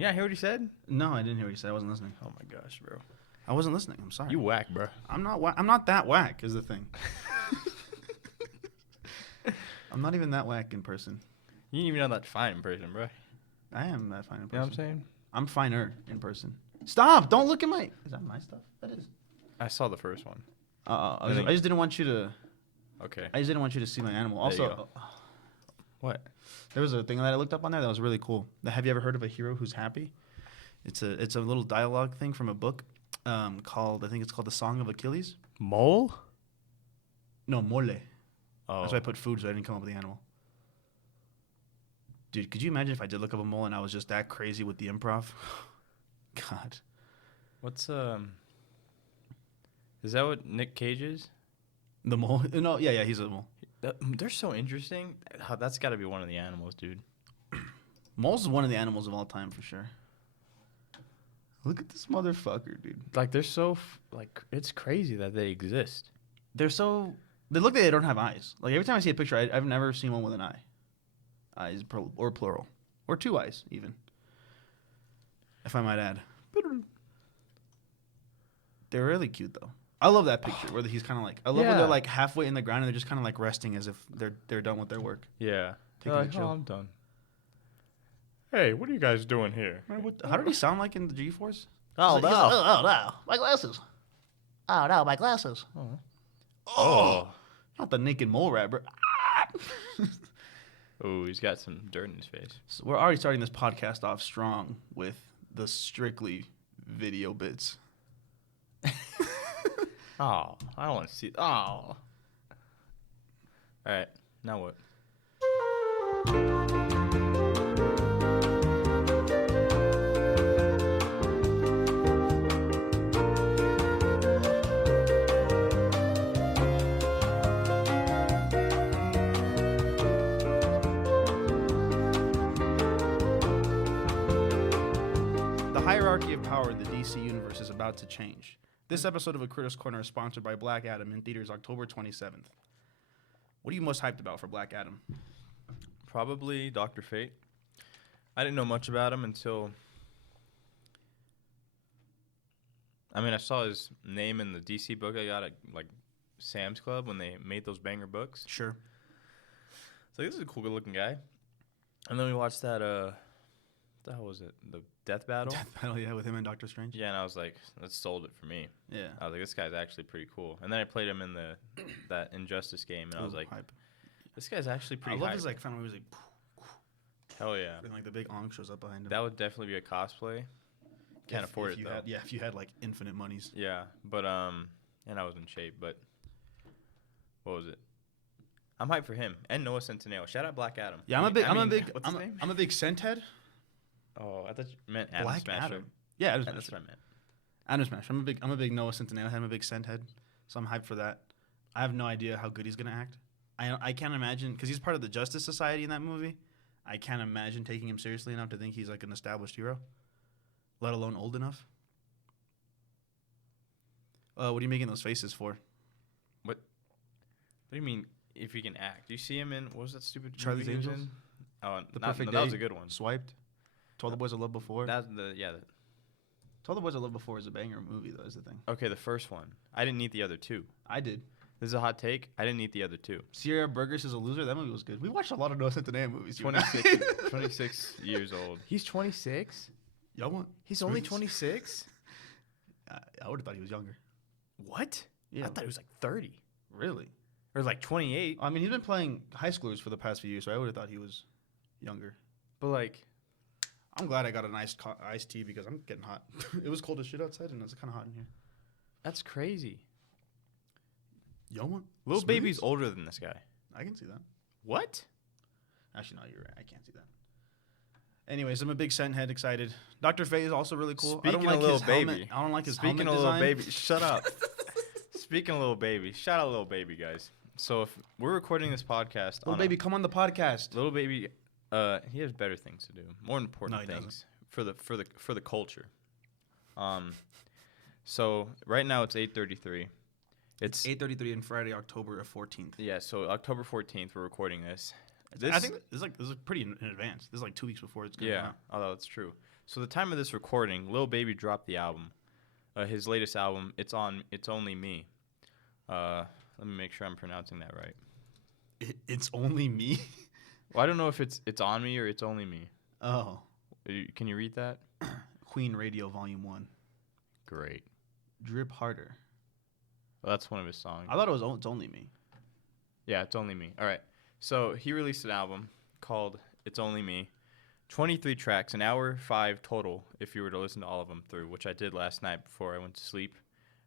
Yeah, hear what he said? No, I didn't hear what you said. I wasn't listening. Oh my gosh, bro. I wasn't listening. I'm sorry. You whack, bro. I'm not. I'm not that whack. Is the thing. I'm not even that whack in person. You ain't even know that fine in person, bro. I am that fine in person. You know what I'm saying? I'm finer in person. Stop! Don't look at my. Is that my stuff? That is. I saw the first one. I just didn't want you to. Okay. I just didn't want you to see my animal. There you Also, go. What? there was a thing that I looked up on there that was really cool. Have you ever heard of a hero who's happy? It's a little dialogue thing from a book called, I think it's called The Song of Achilles. Mole? No, mole. Oh. That's why I put food so I didn't come up with the animal. Dude, could you imagine if I did look up a mole and I was just that crazy with the improv? God. What's Is that what Nick Cage is? The mole? No, yeah, he's a mole. They're so interesting. That's got to be one of the animals, dude. Moles is one of the animals of all time for sure. Look at this motherfucker, dude. Like they're so it's crazy that they exist. They look like they don't have eyes. Like every time I see a picture, I've never seen one with an eye. Eyes or plural. Or two eyes, even. If I might add. They're really cute, though. I love that picture where he's kind of like... I love when they're like halfway in the ground and they're just kind of like resting as if they're done with their work. Yeah. Taking a chill. Oh, I'm done. Hey, what are you guys doing here? How did he sound like in the G-Force? Oh, He's no. like, oh, no. My glasses. Oh, no, my glasses. Oh. Not the naked mole rat, bro. Oh, he's got some dirt in his face. So we're already starting this podcast off strong with the strictly video bits. Oh, I don't want to see. Oh. All right, now what? The hierarchy of power in the DC universe is about to change. This episode of A Critic's Corner is sponsored by Black Adam in theaters October 27th. What are you most hyped about for Black Adam? Probably Dr. Fate. I didn't know much about him until... I saw his name in the DC book I got at, Sam's Club when they made those banger books. Sure. So this is a cool, good-looking guy. And then we watched that, what the hell was it? The Death Battle? Death Battle, yeah, with him and Doctor Strange. Yeah, and I was like, that sold it for me. Yeah. I was like, this guy's actually pretty cool. And then I played him in that Injustice game, and I was like, hype. this guy's actually pretty I love hype. his final music. Hell yeah. And the big ong shows up behind him. That would definitely be a cosplay. Can't afford it, though. If you had infinite monies. Yeah, but and I was in shape, but what was it? I'm hyped for him and Noah Centineo. Shout out Black Adam. Yeah, what's his name? I'm a big scent head. Oh, I thought you meant Adam Black Smasher. Adam. Yeah, Adam That's Smasher. what I meant. Adam Smasher. I'm a big Noah Centineo head. I'm a big scent head, so I'm hyped for that. I have no idea how good he's gonna act. I can't imagine because he's part of the Justice Society in that movie. I can't imagine taking him seriously enough to think he's like an established hero, let alone old enough. What are you making those faces for? What do you mean if he can act? Do you see him in what was that stupid Charlie's movie he was Angels? in? Oh, The Perfect that Day? was a good one. Swiped. To All the Boys I Loved Before. That's the To All the Boys I Loved Before is a banger movie though. Is the thing. okay. The first one. I didn't need the other two. I did. This is a hot take. I didn't need the other two. Sierra Burgess is a loser. That movie was good. We watched a lot of Noah Centineo movies. 26 years old. He's 26. Y'all want? He's only 26. I would have thought he was younger. What? Yeah. I thought he was like 30 Really? or like 28. I mean, he's been playing high schoolers for the past few years, so I would have thought he was younger. But like, I'm glad I got an iced tea because I'm getting hot. It was cold as shit outside, and it's kind of hot in here. that's crazy. Y'all want? Lil smoothies? Baby's older than this guy. I can see that. What? Actually, no, you're right. I can't see that. Anyways, I'm a big scent head, excited. Dr. Fate is also really cool. Speaking I don't like of Lil his helmet. Baby. I don't like his Speaking helmet of Lil design. Baby, shut up. Speaking of Lil Baby, shout out Lil Baby, guys. So if we're recording this podcast, Lil Baby, come on the podcast. Lil Baby, he has better things to do, more important things for the culture. So right now it's 8:33. It's 8:33 on Friday, October 14th. Yeah, so October 14th we're recording this. I think this is pretty in advance. This is like 2 weeks before it's going to come Yeah, out. although it's true. So the time of this recording, Lil Baby dropped the album. His latest album, It's Only Me. Let me make sure I'm pronouncing that right. It's only me. Well, I don't know if it's on me or it's only me. Oh, Can you read that? Queen Radio Volume 1. Great. Drip Harder. Well, that's one of his songs. I thought it was It's Only Me. Yeah, It's Only Me. All right. So he released an album called It's Only Me. 23 tracks, an hour 5 total if you were to listen to all of them through, which I did last night before I went to sleep.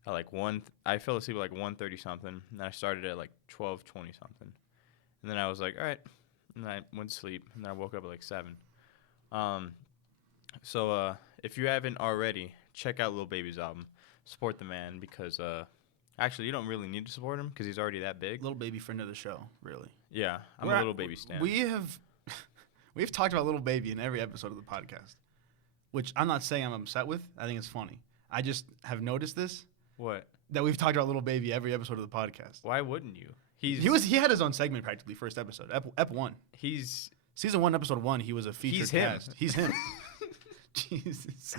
At like 1, I fell asleep at like 1:30 something, and then I started at like 12:20 something. And then I was like, all right. And then I went to sleep, and then I woke up at like 7. So if you haven't already, check out Lil Baby's album. Support the man because actually you don't really need to support him because he's already that big. Little Baby friend of the show, really. Yeah, I'm a Little Baby stan. We've talked about Little Baby in every episode of the podcast, which I'm not saying I'm upset with. I think it's funny. I just have noticed this. What? That we've talked about Little Baby every episode of the podcast. Why wouldn't you? He had his own segment practically first episode, Ep 1. He's Season 1, Episode 1. He was a featured He's him. cast. He's him. Jesus.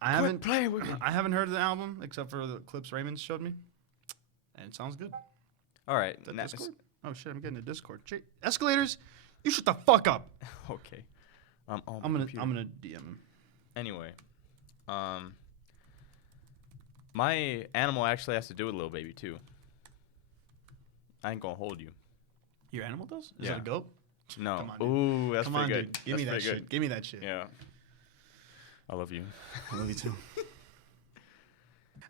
I Quit playing with me. I haven't heard the album except for the clips Raymond showed me, and it sounds good. All right. Is that Discord? Oh shit! I'm getting a Discord. Escalators, you shut the fuck up. Okay. I'm gonna DM him. Anyway, my animal actually has to do with Lil Baby too. I ain't gonna hold you. Your animal does? Is Yeah. it a goat? No. Come on, dude. Ooh, that's Come pretty on, good. dude. Give me that That's shit. pretty good. Give me that shit. Yeah. I love you. I love you too.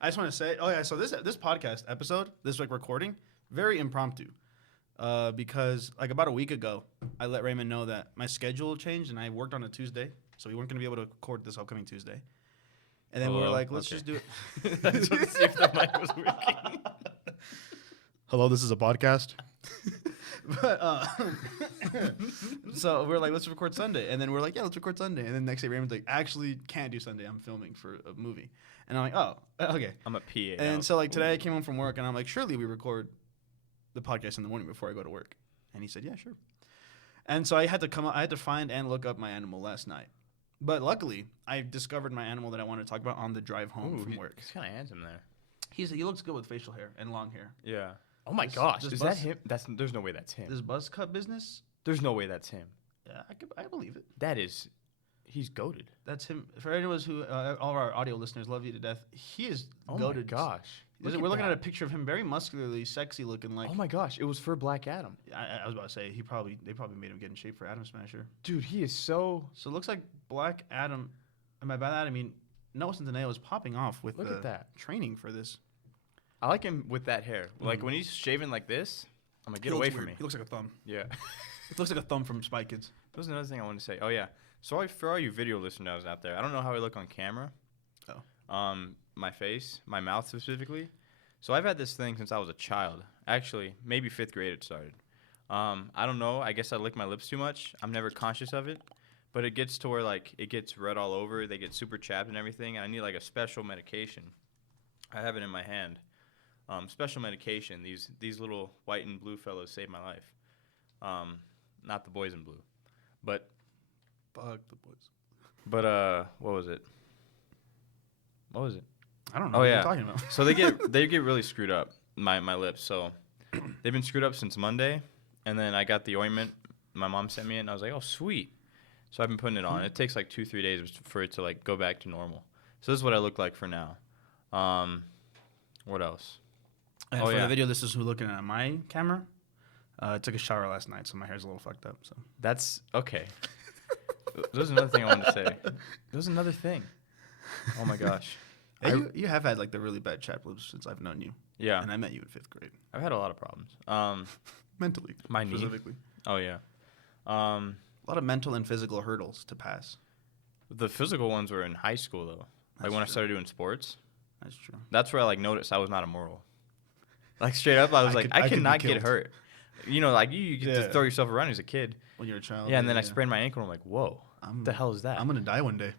I just want to say, oh yeah, so this podcast episode, this like recording, very impromptu, because like about a week ago, I let Raymond know that my schedule changed and I worked on a Tuesday, so we weren't gonna be able to record this upcoming Tuesday. And then we were like, let's just do it. I just want to see if the mic was working. Hello, this is a podcast. But so we're like, let's record Sunday, and then we're like, yeah, let's record Sunday, and then next day Raymond's like, actually can't do Sunday, I'm filming for a movie, and I'm like, oh, okay. I'm a PA. And now. so like today I came home from work, and I'm like, surely we record the podcast in the morning before I go to work, and he said, yeah, sure. And so I had to find and look up my animal last night, but luckily I discovered my animal that I wanted to talk about on the drive home from work. He's kind of handsome there. He looks good with facial hair and long hair. Yeah. Oh my This- gosh, this is bus- that him? There's no way that's him. This buzz cut business, There's no way that's him. yeah, I believe it. That is, he's goated. That's him. For anyone who, all of our audio listeners love you to death. He is Oh goated. my gosh. We're looking at a picture of him, very muscularly, sexy looking. Like, Oh my gosh, it was for Black Adam. I was about to say, they probably made him get in shape for Adam Smasher. Dude, he is so. So it looks like Black Adam. And by that I mean Noah Centineo is popping off with Look the at that. training for this. I like him with that hair. Like when he's shaving like this, I'm like, get away from me. He looks like a thumb. Yeah. He looks like a thumb from Spy Kids. That was another thing I wanted to say. Oh yeah. So for all you video listeners out there, I don't know how I look on camera. Oh. My face, my mouth specifically. So I've had this thing since I was a child. Actually, maybe 5th grade it started. I don't know. I guess I lick my lips too much. I'm never conscious of it. But it gets to where like it gets red all over. They get super chapped and everything. And I need like a special medication. I have it in my hand. Special medication. These little white and blue fellows saved my life. Not the boys in blue, but Fuck the boys. But what was it? What was it? I don't know Oh, what yeah. you're talking about. So they get really screwed up. My lips. So they've been screwed up since Monday, and then I got the ointment. My mom sent me it, and I was like, oh sweet. So I've been putting it on. It takes like 2-3 days for it to like go back to normal. So this is what I look like for now. What else? And Oh, for yeah. the video, this is who looking at my camera. I took a shower last night, so my hair's a little fucked up. So That's okay. There's another thing I wanted to say. There's another thing. Oh my gosh. hey, you have had like the really bad chapped lips since I've known you. Yeah. And I met you in 5th grade. I've had a lot of problems. Mentally. My knee. Specifically. Oh yeah. A lot of mental and physical hurdles to pass. The physical ones were in high school though. Like That's when I true. started doing sports. That's true. That's where I like noticed I was not immoral. Like straight up, I was like, I could be cannot get killed. hurt. You know, like you get Yeah. to throw yourself around as a kid. When you're a child. Yeah, and then I sprained my ankle. And I'm like, whoa, what the hell is that? I'm going to die one day.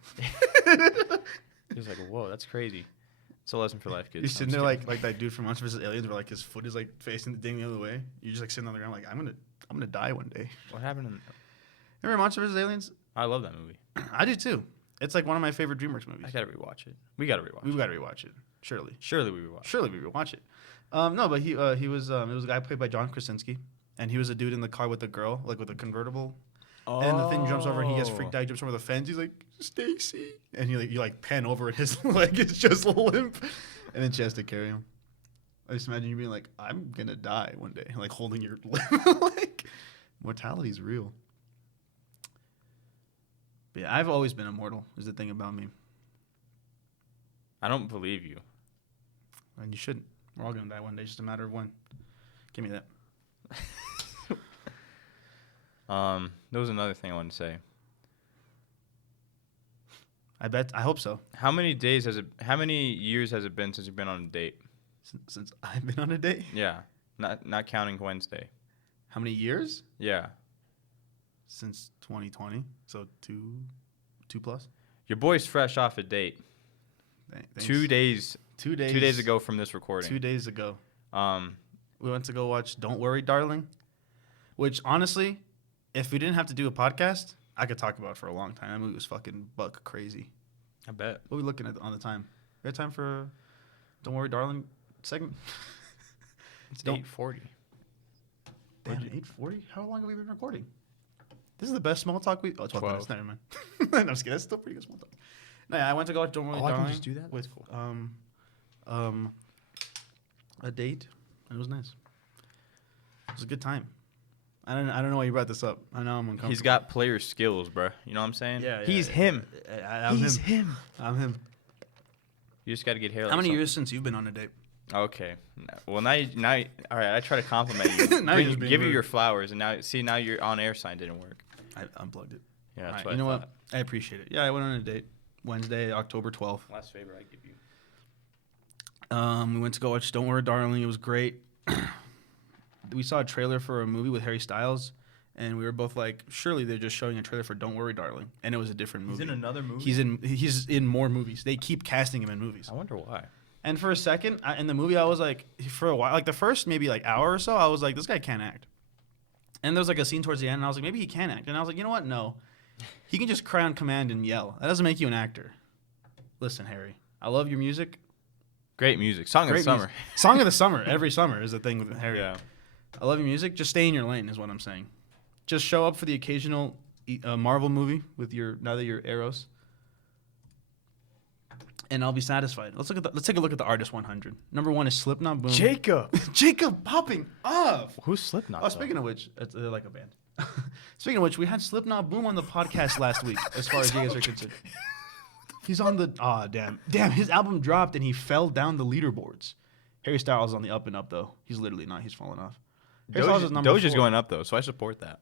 He was like, whoa, that's crazy. It's a lesson for life, kids. You're I'm sitting just there kidding. like that dude from Monsters vs. Aliens where like his foot is like facing the thing the other way. You're just like sitting on the ground like, I'm gonna die one day. What happened? Remember Monsters vs. Aliens? I love that movie. I do too. It's like one of my favorite DreamWorks movies. I gotta rewatch it. We gotta rewatch. We've got to rewatch it. Surely. Surely we rewatch. Surely we rewatch it. No, but he was it was a guy played by John Krasinski, and he was a dude in the car with the girl, like with a convertible. Oh. And the thing jumps over, and he gets freaked out. He jumps over the fence. He's like, Stacy, and you pan over, and his leg is just limp, and then she has to carry him. I just imagine you being like, I'm gonna die one day, like holding your limb. Like, mortality is real. But yeah, I've always been immortal. Is the thing about me, I don't believe you. and you shouldn't. We're all gonna die one day. It's just a matter of when. Give me that. There was another thing I wanted to say. I hope so. How many years has it been since you've been on a date? Since I've been on a date. Yeah, not counting Wednesday. How many years? Yeah, Since 2020. So two plus. your boy's fresh off a date. Thanks. 2 days. 2 days. 2 days ago from this recording. 2 days ago. Um, We went to go watch Don't Worry, Darling, which honestly, if we didn't have to do a podcast, I could talk about it for a long time. That movie was fucking buck crazy. I bet. What are we looking at on the time? We have time for Don't Worry, Darling segment? It's Don't- 8:40. Damn, 8:40? How long have we been recording? This is the best small talk we... Oh, 12 minutes. 12. Never mind. No, I'm just kidding. That's still pretty good small talk. No, yeah, I went to go watch Don't Worry, Oh, I can Darling just do that? with That's a date, and it was nice. It was a good time. I don't know why you brought this up. I know I'm uncomfortable. He's got player skills, bro. You know what I'm saying? Yeah, He's him. I'm He's him. him. I'm him. You just got to get hair. How many years since you've been on a date? Okay. No. Well, now, all right. I try to compliment you. Now you're just being give you rude. your flowers, and now your on air sign didn't work. I unplugged it. Yeah, All that's right, what you know I what? thought. I appreciate it. Yeah, I went on a date Wednesday, October 12th. Last favor I give you. We went to go watch Don't Worry, Darling. It was great. We saw a trailer for a movie with Harry Styles, and we were both like, surely they're just showing a trailer for Don't Worry, Darling. And it was a different movie. He's in another movie. He's in more movies. They keep casting him in movies. I wonder why. And for a second, in the movie, I was like, for a while, like the first maybe like hour or so, I was like, this guy can't act. And there was like a scene towards the end, and I was like, maybe he can act. And I was like, you know what? No. He can just cry on command and yell. That doesn't make you an actor. Listen, Harry, I love your music. Great music. Song of the Great summer. music. Song of the summer. Every summer is the thing with Harry. Yeah. I love your music. Just stay in your lane is what I'm saying. Just show up for the occasional Marvel movie with now that you're Eros. And I'll be satisfied. Let's take a look at the Artist 100. Number 1 is Slipknot. Boom. Jacob. Jacob popping off. Who's Slipknot? Oh, speaking of which, they're like a band. Speaking of which, we had Slipknot Boom on the podcast last week, as far as you guys are concerned. He's on the... Damn, his album dropped, and he fell down the leaderboards. Harry Styles is on the up and up, though. He's literally not. He's falling off. Harry Styles is number Doja's 4. going up though, so I support that.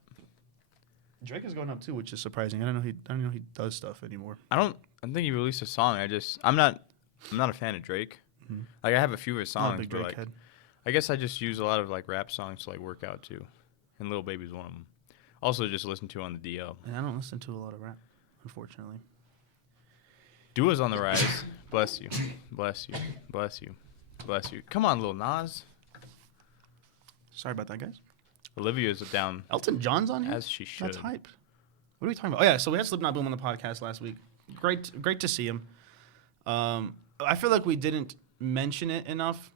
Drake is going up, too, which is surprising. I don't know he does stuff anymore. I don't think he released a song. I'm not a fan of Drake. Mm-hmm. Like I have a few of his Not a songs, big but Drake like head. I guess I just use a lot of like rap songs to like work out too, and Lil Baby's one of them. Also, just listen to on the DL. And I don't listen to a lot of rap, unfortunately. Dua's on the rise. Bless you, bless you, bless you, bless you. Come on, Lil Nas. Sorry about that, guys. Olivia's down Elton John's on here? as she should. That's hype. What are we talking about? Oh, yeah, so we had Slipknot Boom on the podcast last week. Great to see him. I feel like we didn't mention it enough,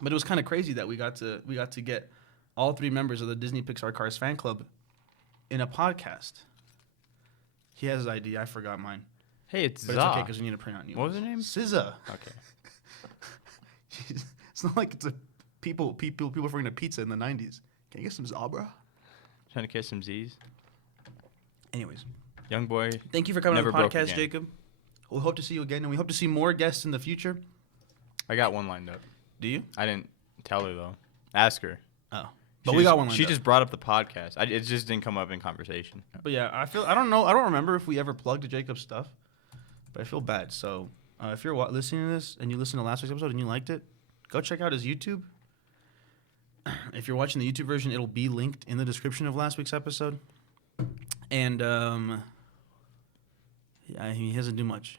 but it was kind of crazy that we got to get all 3 members of the Disney Pixar Cars fan club in a podcast. He has his ID. I forgot mine. Hey, it's But Za. it's okay because we need to print out new What was ones. her name? SZA. Okay. Jeez. It's not like it's a people bringing a pizza in the 90s. Can you get some Zabra? Trying to catch some Z's. Anyways, Young boy. thank you for coming on Never the broke podcast, again. Jacob. We hope to see you again, and we hope to see more guests in the future. I got one lined up. Do you? I didn't tell her though. Ask her. Oh, but She we just- got one lined She up. just brought up the podcast. It just didn't come up in conversation. But yeah, I don't remember if we ever plugged Jacob's stuff, but I feel bad. So if you're listening to this and you listened to last week's episode and you liked it, go check out his YouTube. If you're watching the YouTube version, it'll be linked in the description of last week's episode. And yeah, he doesn't do much.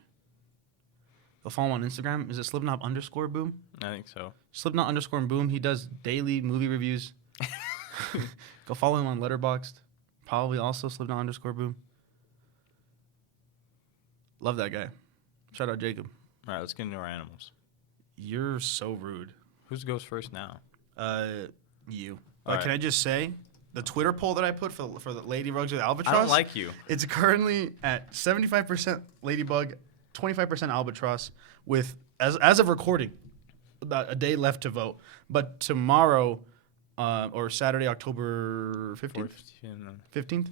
Go follow him on Instagram. Is it Slipknot_Boom? I think so. Slipknot_Boom. He does daily movie reviews. Go follow him on Letterboxd. Probably also Slipknot_Boom. Love that guy. Shout out Jacob. All right, let's get into our animals. You're so rude. Who goes first now? You. All right. Can I just say, the Twitter poll that I put for the Ladybugs with Albatross? I don't like you. It's currently at 75% Ladybug, 25% Albatross, with as of recording, about a day left to vote. But tomorrow, or Saturday, October 15th,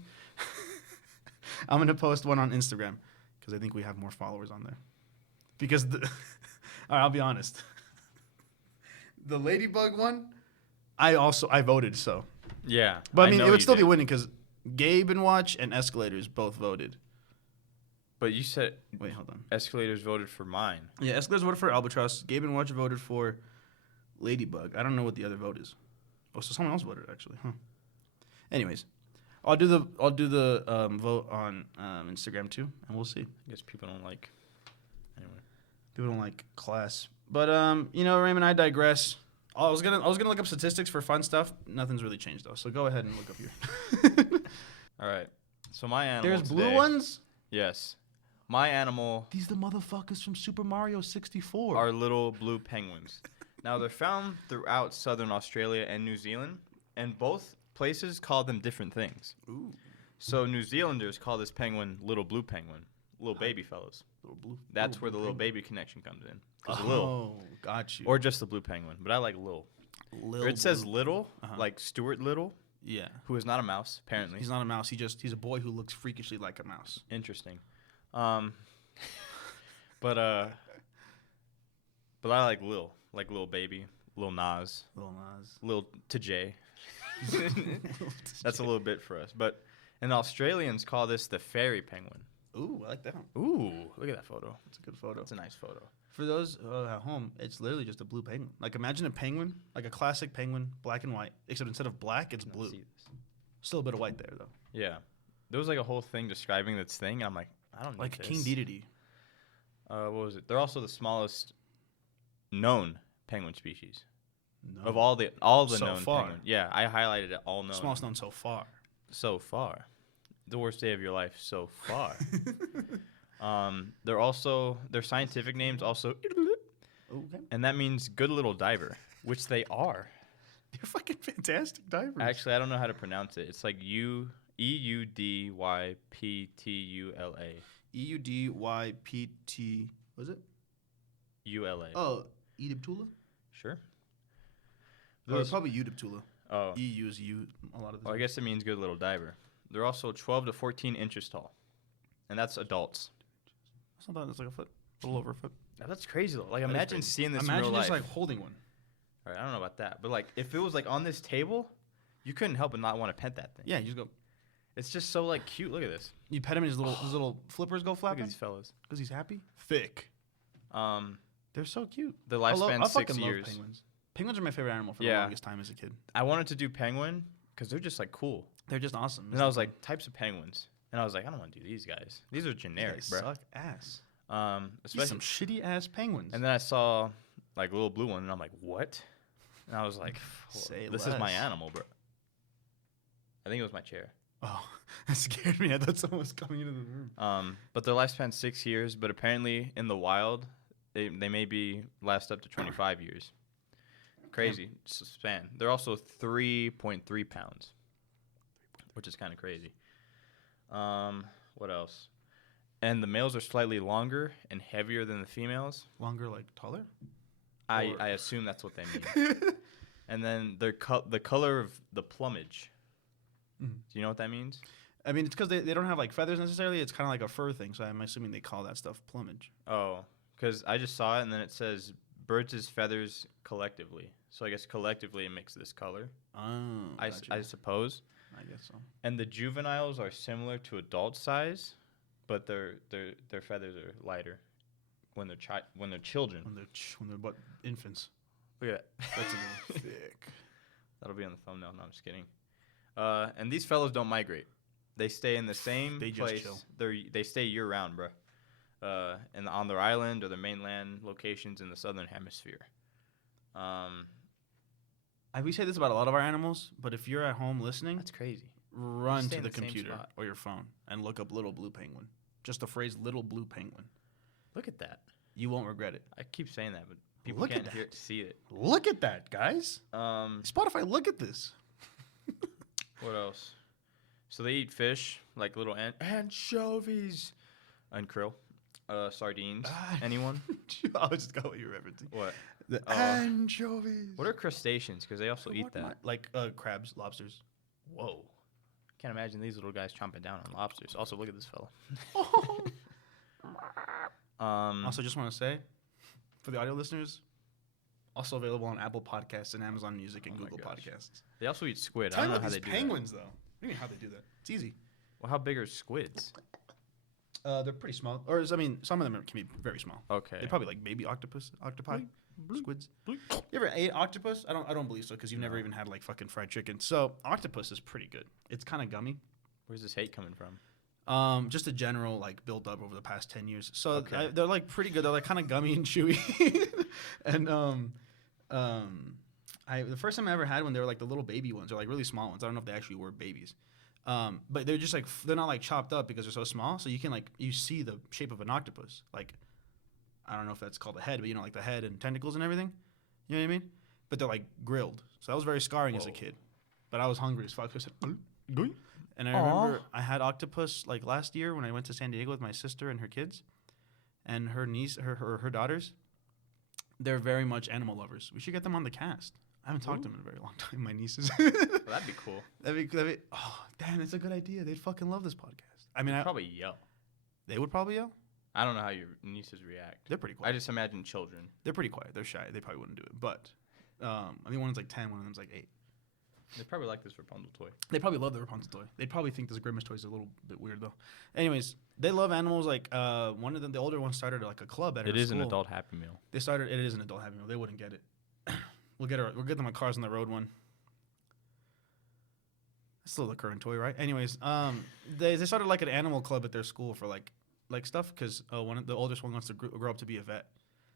I'm gonna post one on Instagram because I think we have more followers on there. Because all right, I'll be honest. The Ladybug one, I voted so. Yeah. But I mean, know it would you still be did. winning because Gabe and Watch and Escalators both voted. But you said Wait, hold on. Escalators voted for mine. Yeah, Escalators voted for Albatross. Gabe and Watch voted for Ladybug. I don't know what the other vote is. Oh, so someone else voted actually. Huh. Anyways, I'll do the vote on Instagram too, and we'll see. I guess people don't like. Anyway. People don't like class, but Raymond, I digress. I was gonna look up statistics for fun stuff. Nothing's really changed though, so go ahead and look up here. All right. So my animal. There's blue today- ones. Yes. My animal These the motherfuckers from Super Mario 64. are little blue penguins. Now they're found throughout southern Australia and New Zealand, and both places call them different things. Ooh, So New Zealanders call this penguin little blue penguin, little baby fellas. little blue. That's where the little penguin. baby connection comes in. 'Cause little, Oh, got you. or just the blue penguin, but I like Lil. Lil Or it says Blue. little, Uh-huh. like Stuart Little, Yeah. who is not a mouse apparently. He's not a mouse. He's a boy who looks freakishly like a mouse. Interesting. But I like Lil Baby, Lil Nas, Lil Nas. Lil Tajay. That's a little bit for us, but and the Australians call this the fairy penguin. Ooh, I like that. Ooh, look at that photo. That's a good photo. That's a nice photo. For those at home, it's literally just a blue penguin. Like imagine a penguin, like a classic penguin, black and white, except instead of black, it's blue. See this. Still a bit of white there though. Yeah, there was like a whole thing describing this thing, and I'm like, I don't Like need King this. Dedede. What was it? They're also the smallest known penguin species No. of all the So known far. penguin. Yeah, I highlighted it all known. Smallest known so far. So far, the worst day of your life so far. Their scientific names also, Okay. and that means good little diver, which they are. They're fucking fantastic divers. Actually, I don't know how to pronounce it. It's like EUDYPTULA. EUDYPT. Was it? ULA. Oh, Ediptula? Sure. Or probably Udiptula. Oh, EU is U a lot of the well, I guess it means good little diver. They're also 12 to 14 inches tall, and that's adults. That's not bad. That's like a foot. A little over a foot. Now, that's crazy though. Like That is imagine crazy. seeing this Imagine in real just life. like holding one. All right, I don't know about that, but like if it was like on this table, you couldn't help but not want to pet that thing. Yeah, you just go. It's just so like cute. Look at this. You pet him and his little flippers go Look at flapping these fellas. because he's happy. Thick. Their They're so cute. lifespan I 6 fucking love years. penguins. Penguins are my favorite animal for the Yeah. longest time as a kid. I wanted to do penguin because they're just like cool. They're just awesome. And I was like types of penguins, and I was like I don't want to do these guys. These are generic, These bro. suck ass. These Especially. some shitty ass penguins. And then I saw like a little blue one, and I'm like, what? And I was like, Say this is my less. animal, bro. I think it was my chair. Oh, that scared me. I thought someone was coming into the room. But their lifespan 6 years, but apparently in the wild, they may be last up to 25 years. Crazy span. They're also 3.3 pounds, which is kind of crazy. What else? And the males are slightly longer and heavier than the females. Longer, like taller. I assume that's what they mean. And then the color of the plumage. Mhm. Do you know what that means? I mean, it's because they don't have like feathers necessarily. It's kind of like a fur thing. So I'm assuming they call that stuff plumage. Oh, because I just saw it, and then it says birds' feathers collectively. So I guess collectively it makes this color. Oh, I gotcha. suppose. I guess so. And the juveniles are similar to adult size, but their feathers are lighter when they're children. When they're but infants. Look at that. That's a little thick. That'll be on the thumbnail. No, I'm just kidding. And these fellows don't migrate. They stay in the same They just place. chill. They stay year round, bro. And on their island or their mainland locations in the southern hemisphere. We say this about a lot of our animals, but if you're at home listening, That's crazy. run stay to in the the same computer spot. or your phone and look up little blue penguin. Just the phrase "little blue penguin." Look at that. You won't regret it. I keep saying that, but people Look at can't see it. Look at that, guys. Spotify, look at this. What else? So they eat fish, like little anchovies, and krill, sardines. Anyone? I just got what you were referencing. What? The anchovies. What are crustaceans? Because they also eat that. Like crabs, lobsters. Whoa. Can't imagine these little guys chomping down on lobsters. Also, look at this fella. Also, just want to say, for the audio listeners, also available on Apple Podcasts and Amazon Music and Google Podcasts. They also eat squid. I don't know how they do penguins, though. What do you mean how they do that? It's easy. Well, how big are squids? They're pretty small. Or, I mean, some of them can be very small. Okay. They're probably like baby octopi, squids. You ever ate octopus? I don't believe so because you've never even had like fucking fried chicken. So octopus is pretty good. It's kind of gummy. Where's this hate coming from? Just a general like build up over the past 10 years. So they're like pretty good. They're like kind of gummy and chewy. And the first time I ever had one, they were like the little baby ones. They're like really small ones. I don't know if they actually were babies. But they're just like they're not like chopped up because they're so small. So you can like you see the shape of an octopus. Like I don't know if that's called a head, but you know like the head and tentacles and everything. You know what I mean? But they're like grilled. So that was very scarring as a kid. But I was hungry as fuck. I said, and I remember I had octopus like last year when I went to San Diego with my sister and her kids, and her niece, her daughters. They're very much animal lovers. We should get them on the cast. I haven't talked to them in a very long time. My nieces. Well, that'd be cool. That'd be. Oh, damn! That's a good idea. They'd fucking love this podcast. I mean, They'd probably yell. They would probably yell. I don't know how your nieces react. They're pretty quiet. I just imagine children. They're pretty quiet. They're shy. They probably wouldn't do it. But I think one is like 10. One of them's like 8. They probably like this Rapunzel toy. They probably love the Rapunzel toy. They'd probably think this Grimace toy is a little bit weird though. Anyways, they love animals. Like one of them, the older one, started like a club at her school. It is an adult Happy Meal. They started. It is an adult Happy Meal. They wouldn't get it. We'll get them a Cars on the Road one. That's still the current toy, right? Anyways, they started like an animal club at their school for like stuff because the oldest one wants to grow up to be a vet.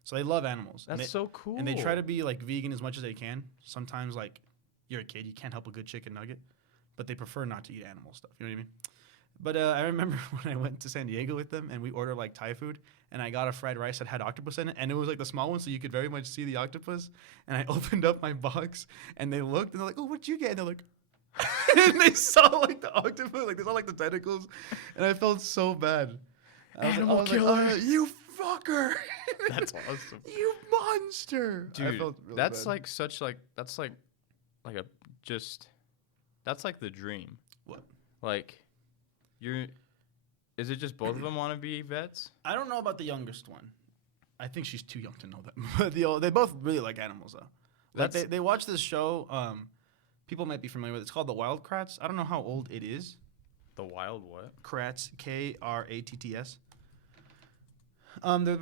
So they love animals. That's so cool. And they try to be like vegan as much as they can. Sometimes like you're a kid, you can't help a good chicken nugget, but they prefer not to eat animal stuff. You know what I mean? But I remember when I went to San Diego with them and we ordered like Thai food and I got a fried rice that had octopus in it and it was like the small one so you could very much see the octopus. And I opened up my box and they looked and they're like, "Oh, what'd you get?" And they're like, and they saw like the octopus, like they saw like the tentacles, and I felt so bad. Animal killer, like, you fucker! That's awesome, you monster, dude. I felt really that's bad. like such like that's like a just that's like the dream. What? Like, is it just both of them want to be vets? I don't know about the youngest one. I think she's too young to know that. But they both really like animals though. Like they watch this show. People might be familiar with it. It's called The Wild Kratts. I don't know how old it is. The Wild what? Kratts, Kratts.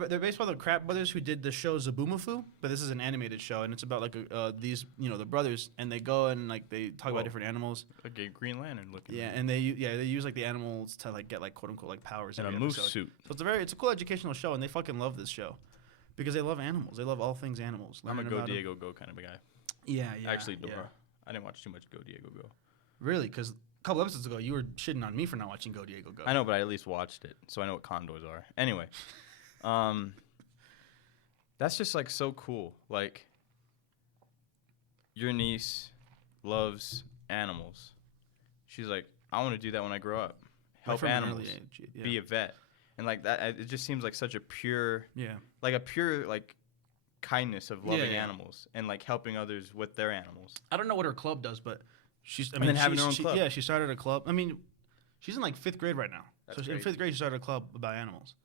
They're based by the Kratt brothers who did the show Zaboomafoo, but this is an animated show, and it's about like these the brothers, and they go and like they talk about different animals. Like a Green Lantern looking. Yeah, and they use like the animals to like get like quote unquote like powers. In a moose suit. So it's a cool educational show, and they fucking love this show because they love animals. They love all things animals. I'm a Go Diego Go kind of a guy. Yeah. Actually, Dora. Yeah. I didn't watch too much Go Diego Go. Really? Because a couple episodes ago, you were shitting on me for not watching Go Diego Go. I know, but I at least watched it, so I know what condors are. Anyway, that's just like so cool. Like, your niece loves animals. She's like, I want to do that when I grow up. Help animals. Be a vet. And like that, it just seems like such a pure, like kindness of loving animals and like helping others with their animals. I don't know what her club does, but she's having her own club. Yeah, she started a club. I mean, she's in like 5th grade right now. That's so in 5th grade, she started a club about animals.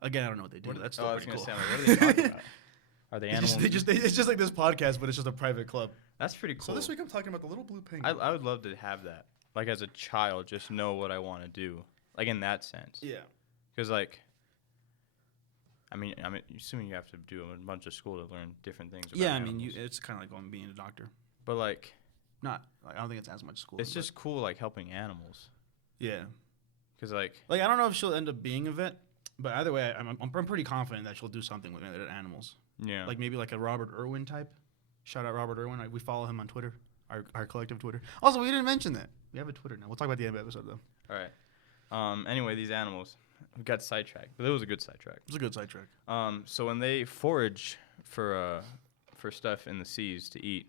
Again, I don't know what they do. That's still pretty cool. What are they talking about? Are they animals? It's just like this podcast, but it's just a private club. That's pretty cool. So this week I'm talking about the little blue penguin. I would love to have that. Like as a child, just know what I want to do. Like in that sense. Yeah. Because like, I'm assuming you have to do a bunch of school to learn different things about animals. It's kind of like being a doctor. But like, I don't think it's as much school. It's just cool, like helping animals. Yeah. Because like I don't know if she'll end up being a vet, but either way, I'm pretty confident that she'll do something with animals. Yeah. Like maybe like a Robert Irwin type. Shout out Robert Irwin. We follow him on Twitter, our collective Twitter. Also, we didn't mention that we have a Twitter now. We'll talk about the end of the episode though. All right. Anyway, these animals. We got sidetracked, but it was a good sidetrack. It's a good sidetrack. So when they forage for stuff in the seas to eat,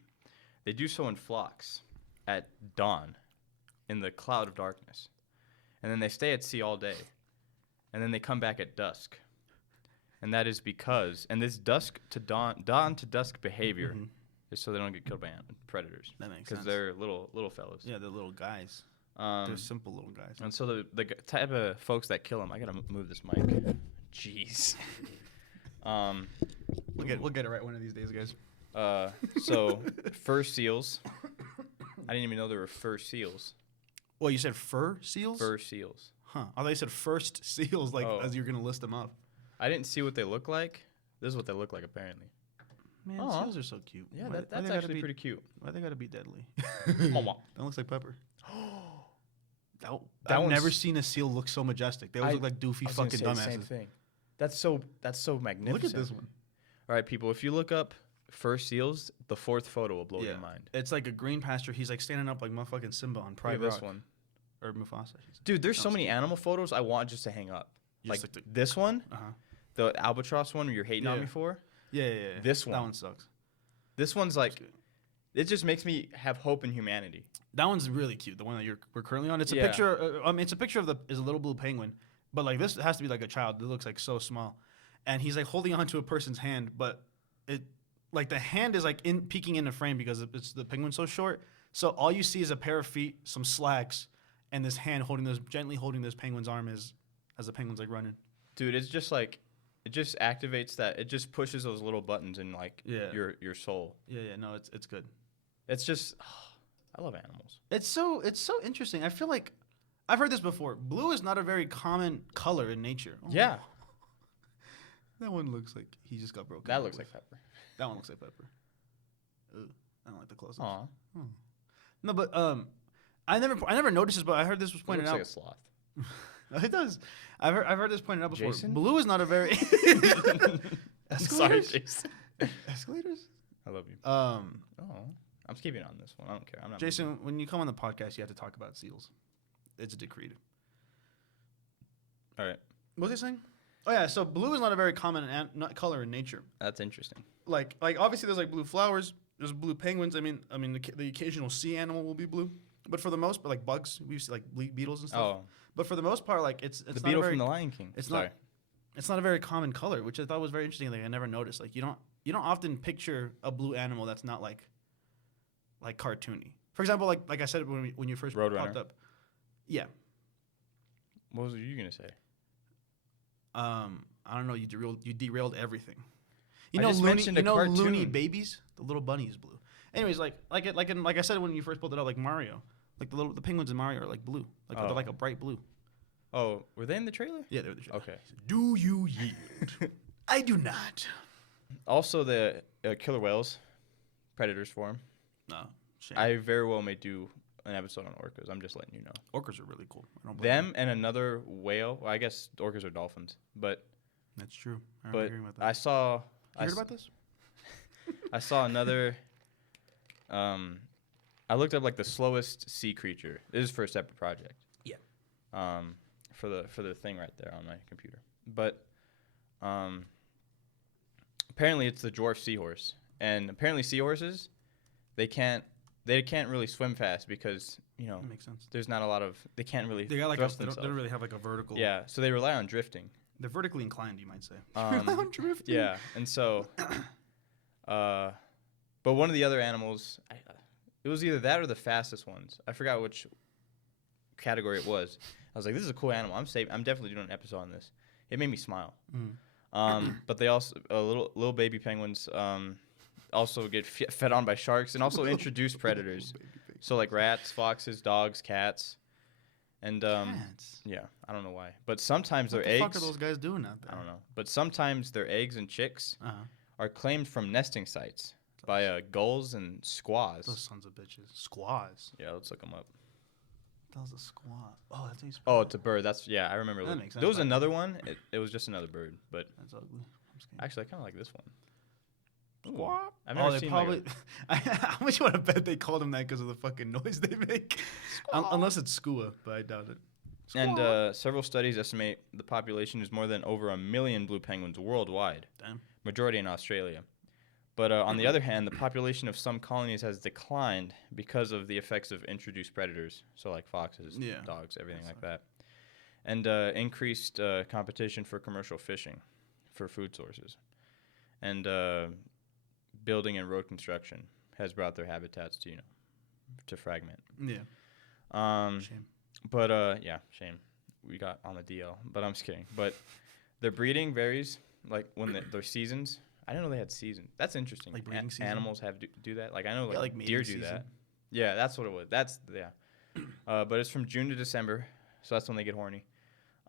they do so in flocks at dawn, in the cloud of darkness, and then they stay at sea all day, and then they come back at dusk, and that is because this dusk to dawn to dusk behavior is so they don't get killed by predators. That makes sense. Because they're little fellas. Yeah, they're little guys. They're simple little guys. And so the type of folks that kill them, I gotta move this mic. Jeez. We'll get it right one of these days, guys. So fur seals. I didn't even know there were fur seals. Well, you said fur seals? Fur seals. Huh. I thought you said first seals, as you're gonna list them up. I didn't see what they look like. This is what they look like, apparently. Man, Aw. seals are so cute. Yeah, Why that's they gotta actually be- pretty cute. Why they gotta be deadly? Mama. That looks like Pepper. That I've one's- never seen a seal look so majestic. They always look like doofy I was gonna fucking say the same dumbasses. thing. That's so magnificent. Look at this one. All right, people. If you look up fur seals, the fourth photo will blow your mind. It's like a green pasture. He's like standing up like motherfucking Simba on Look Pride at this Rock. one. Or Mufasa. I should say. Dude, there's so No, many animal photos I want just to hang up. Just Like the- this one, Uh-huh. the albatross one you're hating on Yeah. me for. Yeah. This That one. one sucks. This one's like, good. it just makes me have hope in humanity. That one's really cute. The one that we're currently on. It's a Yeah. picture. It's a picture of is a little blue penguin, but like this has to be like a child. It looks like so small, and he's like holding onto a person's hand, but it like the hand is like peeking in the frame because it's the penguin's so short. So all you see is a pair of feet, some slacks, and this hand gently holding this penguin's arm as the penguin's like running. Dude, it's just like, it just activates that. It just pushes those little buttons in like your soul. Yeah. No, it's good. It's just, I love animals. It's so interesting. I feel like I've heard this before. Blue is not a very common color in nature. Oh. Yeah, That one looks like he just got broken. that up looks with. like pepper. That one looks like Pepper. Ugh, I don't like the close-ups. Aw, No, but I never noticed this, but I heard this was it pointed looks out. like a sloth. It does. I've heard this pointed out before. Jason? Blue is not a very Sorry, escalators. Jason. Escalators. I love you. Oh, I'm keeping on this one. I don't care. I'm not. Jason, when you come on the podcast, you have to talk about seals. It's decreed. All right, What was I saying? Oh yeah, so blue is not a very common color in nature. that's interesting. Like obviously there's like blue flowers, there's blue penguins. I mean the occasional sea animal will be blue, but for the most part, like bugs, we see like beetles and stuff. Oh, But for the most part, like it's the not beetle a very, from the Lion King. it's Sorry. not it's not a very common color, which I thought was very interesting. Like I never noticed. Like you don't often picture a blue animal that's not like cartoony. For example, like I said when you first Roadrunner. popped up. Yeah. What was you gonna say? I don't know. You derailed everything. I just mentioned a Looney cartoon. Babies. The little bunny is blue. Anyways, like I said when you first pulled it up, like Mario, like the penguins in Mario are like blue, like they're like a bright blue. Oh, were they in the trailer? Yeah, they're the shit. Okay. Do you yield? I do not. Also, the killer whales, predators for them. No, shame. I very well may do an episode on orcas. I'm just letting you know. Orcas are really cool. I don't blame Them and another whale. Well, I guess orcas are dolphins, but you. That's true. I remember but hearing about that. I saw. You heard about this? I saw another. I looked up like the slowest sea creature. This is for a separate project. Yeah. For the thing right there on my computer, but apparently it's the dwarf seahorse, and apparently seahorses, they can't really swim fast because That makes sense. there's not a lot of they can't really They got like thrust they don't themselves. really have like a vertical. Yeah, so they rely on drifting. They're vertically inclined, you might say. Drifting. Yeah, and so, but one of the other animals, it was either that or the fastest ones. I forgot which category it was. I was like, this is a cool animal. I'm definitely doing an episode on this. It made me smile. But they also little baby penguins also get fed on by sharks and also introduce predators. So like rats, foxes, dogs, cats, and Cats. yeah, I don't know why, but sometimes What their the eggs. fuck are those guys doing out there? I don't know, but sometimes their eggs and chicks Uh-huh. are claimed from nesting sites by gulls and squaws. Those sons of bitches. Squaws. Yeah, let's look them up. That was a squaw. Oh, that's how you spell Oh, it. it's a bird. That's I remember. That makes sense. There was another one. It was just another bird, but That's ugly. I'm scared. actually, I kind of like this one. Ooh. Squaw. I've never they seen probably. How much you want to bet they called him that because of the fucking noise they make? Unless it's skua, but I doubt it. And several studies estimate the population is more than over 1 million blue penguins worldwide. Damn. Majority in Australia. But on the other hand, the population of some colonies has declined because of the effects of introduced predators, so like foxes, dogs, everything like that, and increased competition for commercial fishing, for food sources, and building and road construction has brought their habitats to to fragment. Yeah. Shame. But shame. We got on the DL, but I'm just kidding. But their breeding varies, like when their seasons. I didn't know they had seasons. That's interesting. Like breeding season? Animals have do that. Like I know like deer mating do season. that. Yeah, that's what it was. But it's from June to December, so that's when they get horny.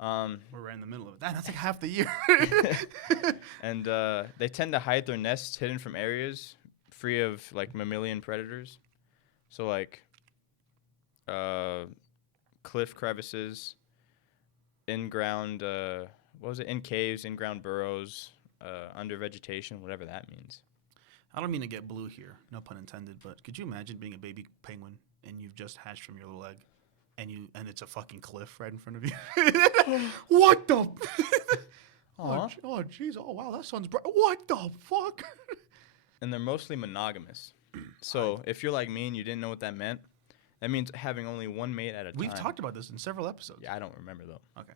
We're right in the middle of it. That's like half the year. And they tend to hide their nests hidden from areas free of like mammalian predators. So like cliff crevices, in-ground, in caves, in-ground burrows, under vegetation, whatever that means. I don't mean to get blue here, no pun intended, but could you imagine being a baby penguin and you've just hatched from your little egg and it's a fucking cliff right in front of you? What the? Oh, jeez. Oh, wow, that sounds bright. What the fuck? And they're mostly monogamous. So if you're like me and you didn't know what that meant, that means having only one mate at a time. We've talked about this in several episodes. Yeah, I don't remember though. Okay.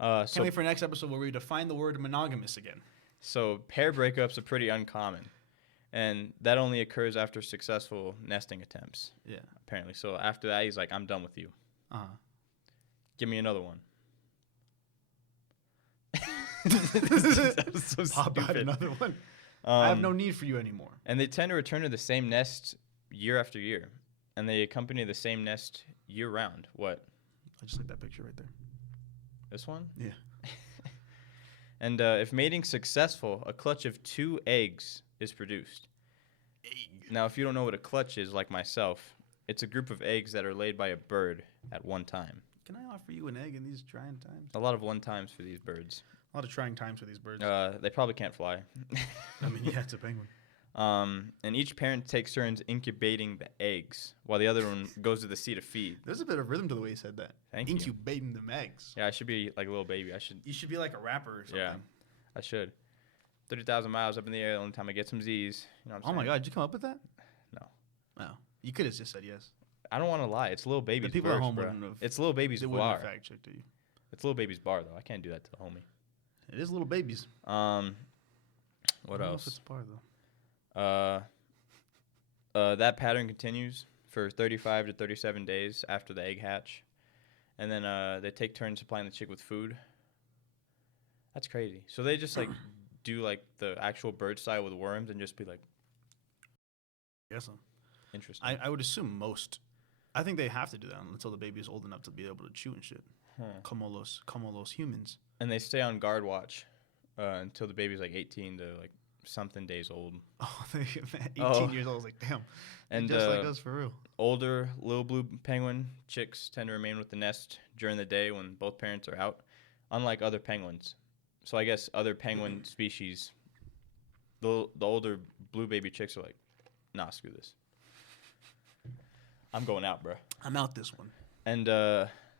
So Can't wait for next episode where we define the word monogamous again. So pair breakups are pretty uncommon, and that only occurs after successful nesting attempts. Yeah. Apparently. So after that, he's like, "I'm done with you. Give me another one." That was so Pop out stupid. another one. I have no need for you anymore. And they tend to return to the same nest year after year, and they accompany the same nest year round. What? I just like that picture right there. This one? Yeah. And if mating's successful, a clutch of 2 eggs is produced. Now, if you don't know what a clutch is, like myself, it's a group of eggs that are laid by a bird at one time. Can I offer you an egg in these trying times? A lot of one times for these birds. A lot of trying times for these birds. They probably can't fly. I mean, yeah, it's a penguin. And each parent takes turns incubating the eggs, while the other one goes to the sea to feed. There's a bit of rhythm to the way you said that. Thank you. Incubating them eggs. Yeah, I should be like a little baby. You should be like a rapper or something. Yeah, I should. 30,000 miles up in the air. The only time I get some Z's. You know what I'm Oh my saying? God, did you come up with that? No. Oh. You could have just said yes. I don't want to lie. It's little baby's The people verse, at home bro. wouldn't have. It's little baby's They wouldn't bar. have fact checked you. It's little baby's bar, though. I can't do that to the homie. It is little babies. What I don't know else? if it's a bar though. That pattern continues for 35 to 37 days after the egg hatch. And then they take turns supplying the chick with food. That's crazy. So they just, like, do, like, the actual bird style with worms and just be like, Yes. So. interesting. I would assume most. I think they have to do that until the baby is old enough to be able to chew and shit. Como los humans. And they stay on guard watch until the baby's, like, 18 to, like, something days old. Oh, 18 years old. I was like, damn. And just like us for real. Older little blue penguin chicks tend to remain with the nest during the day when both parents are out, unlike other penguins. So I guess other penguin species, the older blue baby chicks are like, nah, screw this. I'm going out, bro. I'm out this one. And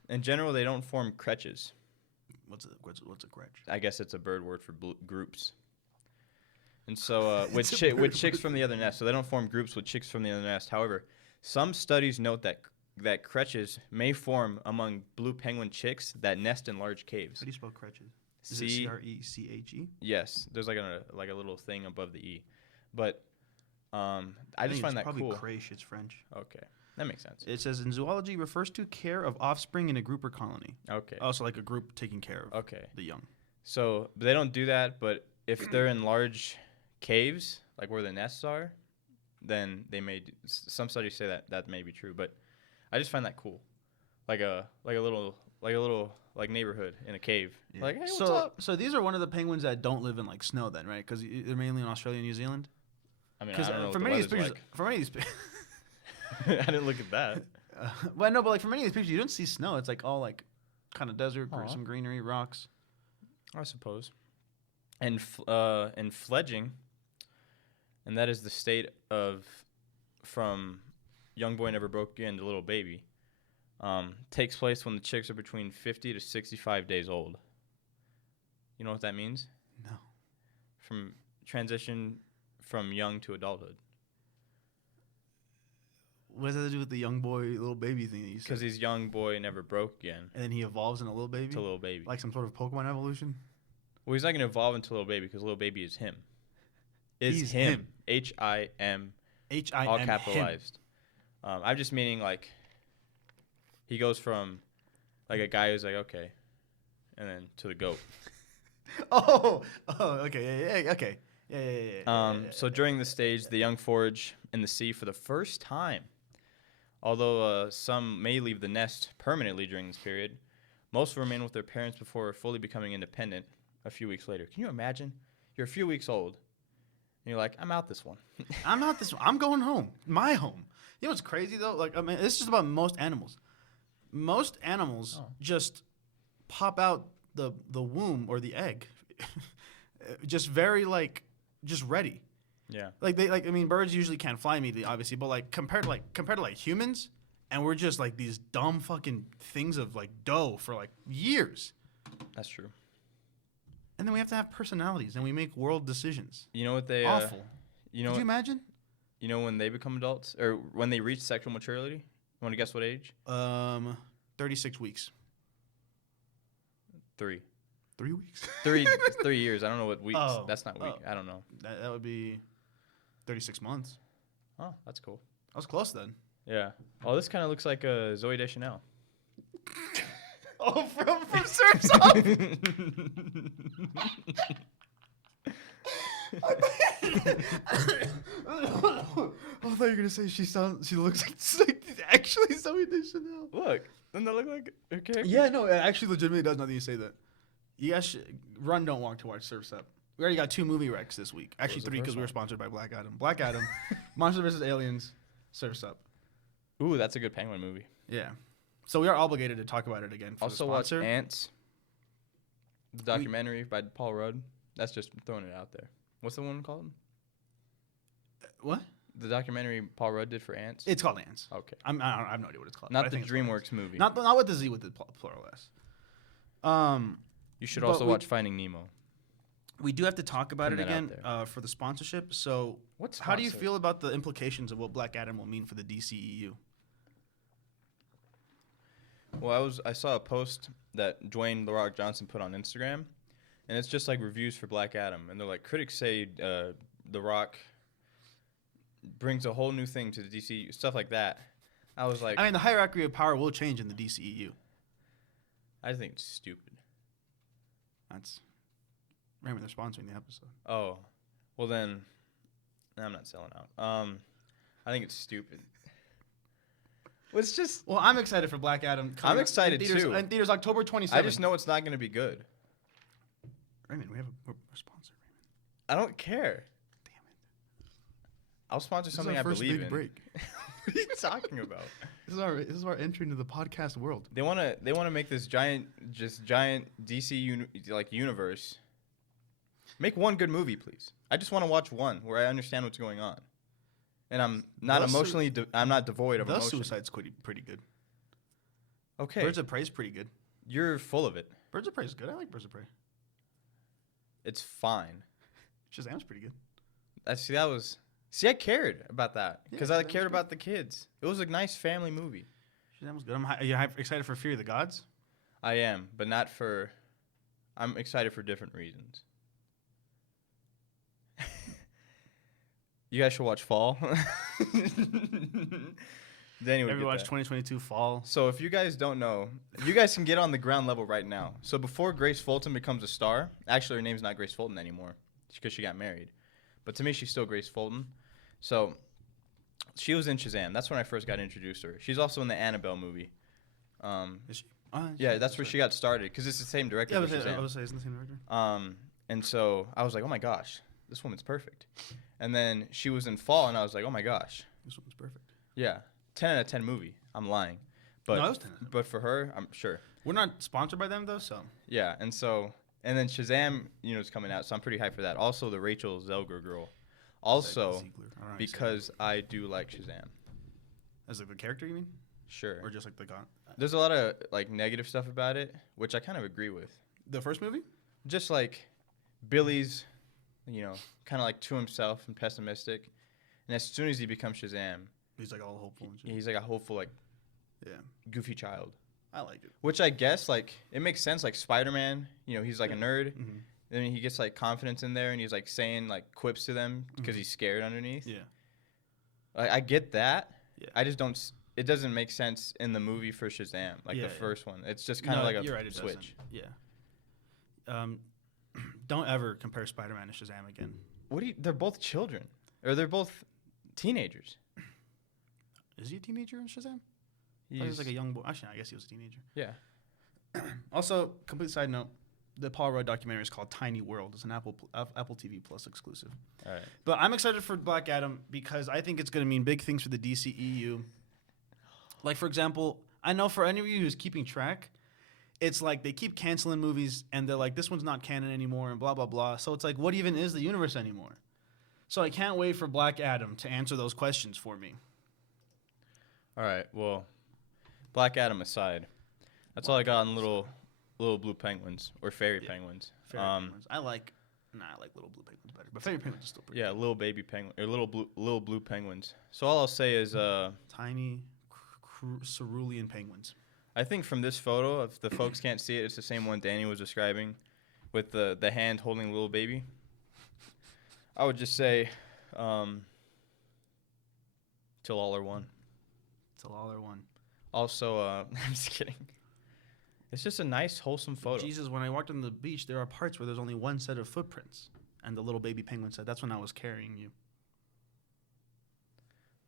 in general, they don't form creches. What's a crutch? I guess it's a bird word for groups. And so with chicks from the other nest, so they don't form groups with chicks from the other nest. However, some studies note that creches may form among blue penguin chicks that nest in large caves. How do you spell crutches? Is it C-R-E-C-H-E? Yes, there's like a little thing above the E, but I just find that cool. Probably creche. It's French. Okay, that makes sense. It says in zoology refers to care of offspring in a group or colony. Okay. Also, like a group taking care of the young. So they don't do that, but if they're in large caves, like where the nests are, then they may. Some studies say that may be true, but I just find that cool, like a little neighborhood in a cave. Yeah. Like, hey, what's up? So these are one of the penguins that don't live in like snow, then, right? Because they're mainly in Australia and New Zealand. I mean, I don't know for what many the of these pictures, like. for many of these, I didn't look at that. Well, no, but like for many of these pictures, you don't see snow. It's like all like kind of desert, some greenery, rocks. I suppose. And fledging, and that is the state of from young boy never broke in to little baby. Takes place when the chicks are between 50 to 65 days old. You know what that means? No. From transition from young to adulthood. What does that have to do with the young boy, little baby thing that you said? Because his young boy never broke again. And then he evolves into a little baby? To little baby. Like some sort of Pokemon evolution? Well, he's not going to evolve into little baby because little baby is him. He's him. him. H-I-M. H-I-M. All capitalized. I'm just meaning like he goes from like a guy who's like, okay, and then to the goat. Okay. Yeah, okay. Yeah. So during this stage, the young forage in the sea for the first time. Although some may leave the nest permanently during this period, most will remain with their parents before fully becoming independent a few weeks later. Can you imagine? You're a few weeks old, and you're like, I'm out this one. I'm not this one. I'm going home. My home. You know what's crazy, though? Like, I mean, this is just about most animals. Most animals just pop out the womb or the egg just very, like, just ready. Yeah. I mean, birds usually can't fly immediately, obviously, but like compared to humans, and we're just like these dumb fucking things of like dough for like years. That's true. And then we have to have personalities, and we make world decisions. You know what they awful. You know Could you imagine? You know when they become adults or when they reach sexual maturity? You want to guess what age? 36 weeks. 3. 3 weeks. 3 years. I don't know what weeks. Oh. That's not week. I don't know. That would be 36 months. Oh, that's cool. I was close then. Yeah. Oh, this kind of looks like a Zoe Deschanel. Oh, from Surf's Up. I thought you were gonna say she looks like actually Zoe Deschanel. Look, doesn't that look like a character? Yeah, no, it actually legitimately does. Nothing you say that. You guys should run, don't walk to watch Surf's Up. We already got 2 movie recs this week. Actually, 3 because we were sponsored by Black Adam. Black Adam, Monster vs. Aliens, Surf's Up. Ooh, that's a good Penguin movie. Yeah. So we are obligated to talk about it again. For Also the watch sponsor. Ants, the documentary by Paul Rudd. That's just throwing it out there. What's the one called? What? The documentary Paul Rudd did for Ants? It's called Ants. Okay. I have no idea what it's called. Not but I the think it's called DreamWorks movie. Not with the Z, with the plural S. You should but also watch Finding Nemo. We do have to talk about it Putting that out again there. for the sponsorship. So, What's how do you feel about the implications of what Black Adam will mean for the DCEU? Well, I saw a post that Dwayne The Rock Johnson put on Instagram, and it's just like reviews for Black Adam, and they're like, critics say The Rock brings a whole new thing to the DCEU, stuff like that. I was like, I mean, the hierarchy of power will change in the DCEU. I think it's stupid. That's Raymon, they're sponsoring the episode. Oh, well then, I'm not selling out. I think it's stupid. Well, it's just. Well, I'm excited for Black Adam. I'm excited too. In theaters October 27th. I just know it's not going to be good. Raymond, we're sponsored. Raymond. I don't care. Damn it! I'll sponsor something I first believe big in. break. What are you talking about? This is our entry into the podcast world. They want to make this giant DC universe. Make one good movie, please. I just want to watch one where I understand what's going on, and I'm not emotionally. I'm not devoid of The emotion. Suicide's pretty good. Okay, Birds of Prey is pretty good. You're full of it. Birds of Prey is good. I like Birds of Prey. It's fine. Shazam's pretty good. I cared about that because Yeah, I Shazam cared was about the kids. It was a nice family movie. Shazam was good. Are you excited for Fear of the Gods? I am, but not for. I'm excited for different reasons. You guys should watch Fall. Danny would Every get watch that. 2022 Fall. So if you guys don't know, you guys can get on the ground level right now. So before Grace Fulton becomes a star, actually her name's not Grace Fulton anymore because she got married. But to me, she's still Grace Fulton. So she was in Shazam. That's when I first got introduced to her. She's also in the Annabelle movie. Is she? Yeah, that's where she got started because it's the same director. Yeah, for Shazam. I was saying, isn't the same director? And so I was like, oh my gosh, this woman's perfect. And then she was in Fall, and I was like, oh my gosh. This one's perfect. Yeah, 10 out of 10 movie. I'm lying. But, No, it was 10 out of 10. But for her, I'm sure. We're not sponsored by them, though, so. Yeah, and then Shazam, is coming out, so I'm pretty hyped for that. Also, the Rachel Zelger girl. Also, Ziegler. I don't know how you say because I do like Shazam. As like the character, you mean? Sure. Or just like the god? there's a lot of like negative stuff about it, which I kind of agree with. The first movie? Just like Billy's, kind of like to himself and pessimistic, and as soon as he becomes Shazam, He's like all hopeful and shit. he's like a hopeful, like Yeah, goofy child. I like it. Which I guess like it makes sense. Like Spider-Man, he's like a nerd. Mm-hmm. Then he gets like confidence in there, and he's like saying like quips to them because he's scared underneath. Yeah. I get that. Yeah. I just don't. It doesn't make sense in the movie for Shazam, like the first one. It's just kind of like a you're right, it switch. doesn't. Yeah. Don't ever compare Spider-Man to Shazam again. They're both children, or they're both teenagers. Is he a teenager in Shazam? He was like a young boy. Actually, I guess he was a teenager. Yeah. Also, complete side note, the Paul Rudd documentary is called Tiny World. It's an Apple TV Plus exclusive. All right. But I'm excited for Black Adam because I think it's going to mean big things for the DCEU. Like, for example, I know for any of you who's keeping track, it's like they keep canceling movies and they're like, this one's not canon anymore and blah, blah, blah. So it's like, what even is the universe anymore? So I can't wait for Black Adam to answer those questions for me. All right. Well, Black Adam aside, that's all I got on little blue penguins or fairy penguins. Fairy penguins. I like little blue penguins better, but fairy penguins are still pretty. Yeah, little baby penguin or little blue penguins. So all I'll say is, Tiny cerulean penguins. I think from this photo, if the folks can't see it, it's the same one Danny was describing, with the hand holding a little baby. I would just say, till all are one. Till all are one. Also, I'm just kidding. It's just a nice, wholesome photo. Jesus, when I walked on the beach, there are parts where there's only one set of footprints. And the little baby penguin said, that's when I was carrying you.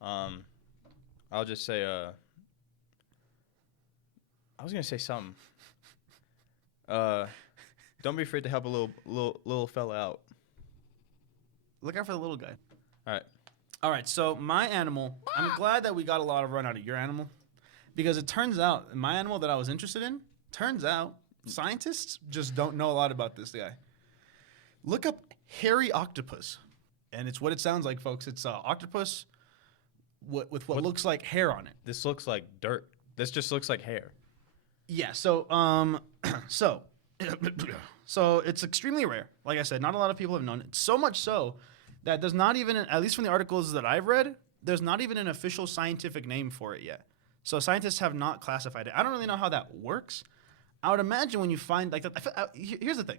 I'll just say, I was going to say something. Don't be afraid to help a little fella out. Look out for the little guy. All right, so my animal, I'm glad that we got a lot of run out of your animal. Because it turns out, my animal that I was interested in, turns out scientists just don't know a lot about this guy. Look up hairy octopus. And it's what it sounds like, folks. It's an octopus with what looks like hair on it. This looks like dirt. This just looks like hair. Yeah, so so it's extremely rare. Like I said, not a lot of people have known it. So much so that there's not even, at least from the articles that I've read, there's not even an official scientific name for it yet. So scientists have not classified it. I don't really know how that works. I would imagine when you find like that. Here's the thing.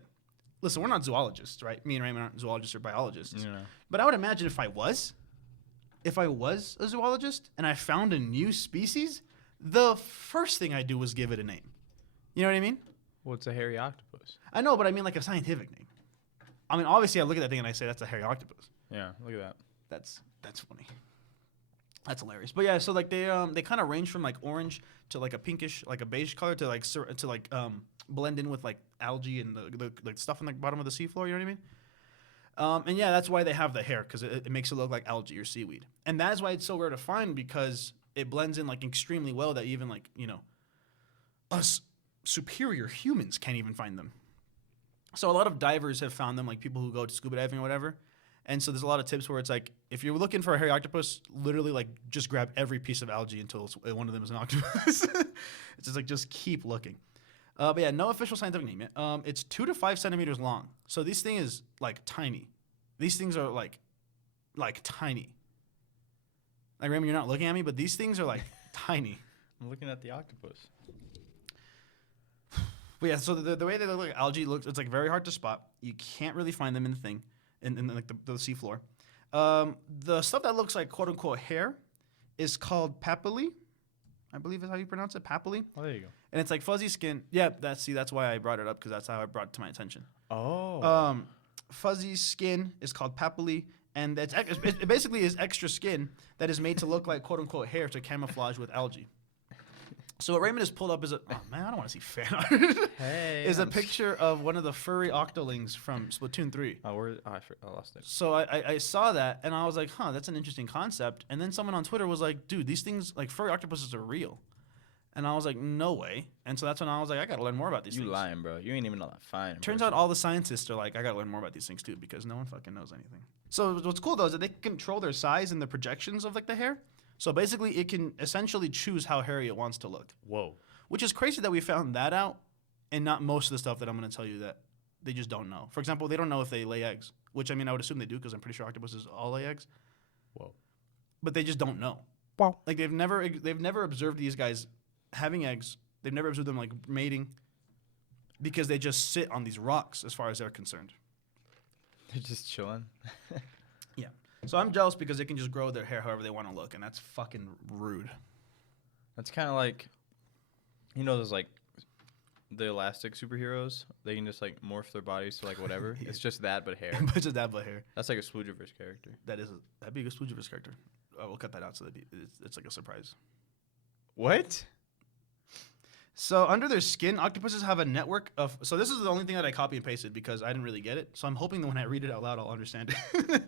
Listen, we're not zoologists, right? Me and Raymond aren't zoologists or biologists. Yeah. But I would imagine if I was a zoologist and I found a new species, the first thing I'd do was give it a name. You know what I mean? Well, it's a hairy octopus. I know, but I mean like a scientific name. I mean, obviously, I look at that thing and I say that's a hairy octopus. Yeah, look at that. That's funny. That's hilarious. But yeah, so like they kind of range from like orange to like a pinkish, like a beige color to like blend in with like algae and the like stuff on the bottom of the seafloor. You know what I mean? And yeah, that's why they have the hair, because it makes it look like algae or seaweed. And that is why it's so rare to find, because it blends in like extremely well that even like us superior humans can't even find them. So a lot of divers have found them, like people who go to scuba diving or whatever. And so there's a lot of tips where it's like, if you're looking for a hairy octopus, literally like just grab every piece of algae until one of them is an octopus. It's just like, just keep looking. But yeah, no official scientific name yet. It's 2 to 5 centimeters long. So this thing is like tiny. These things are like tiny. Like, Raymond, you're not looking at me, but these things are like tiny. I'm looking at the octopus. But yeah, so the way they look like algae looks, it's like very hard to spot. You can't really find them in the thing, in like the seafloor. The stuff that looks like quote unquote hair is called papillae. I believe is how you pronounce it, papillae. Oh, there you go. And it's like fuzzy skin. Yeah, that's why I brought it up, because that's how I brought it to my attention. Oh. Fuzzy skin is called papillae, and it basically is extra skin that is made to look like quote unquote hair to camouflage with algae. So what Raymond has pulled up is oh man, I don't want to see fan art. Hey, is a picture of one of the furry octolings from Splatoon 3. I lost it. So I saw that and I was like, that's an interesting concept. And then someone on Twitter was like, dude, these things, like furry octopuses, are real. And I was like, no way. And so that's when I was like, I gotta learn more about these things. You lying, bro. You ain't even know that fine. Turns out all the scientists are like, I gotta learn more about these things too, because no one fucking knows anything. So what's cool though is that they can control their size and the projections of like the hair. So basically it can essentially choose how hairy it wants to look. Whoa. which is crazy that we found that out and not most of the stuff that I'm going to tell you that they just don't know. For example, they don't know if they lay eggs, which I mean, I would assume they do because I'm pretty sure octopuses all lay eggs. Whoa. But they just don't know. Wow. Like they've never observed these guys having eggs. They've never observed them like mating because they just sit on these rocks as far as they're concerned. They're just chilling. Yeah. So I'm jealous because they can just grow their hair however they want to look, and that's fucking rude. That's kind of like, you know, those like the elastic superheroes. They can just like morph their bodies to like whatever. Yeah. It's just that, but hair. But just that but hair. That's like a Spooderverse character. That'd be a good Spooderverse character. We'll cut that out so that it's like a surprise. What? So under their skin, octopuses have a network of. So this is the only thing that I copy and pasted because I didn't really get it. So I'm hoping that when I read it out loud, I'll understand it.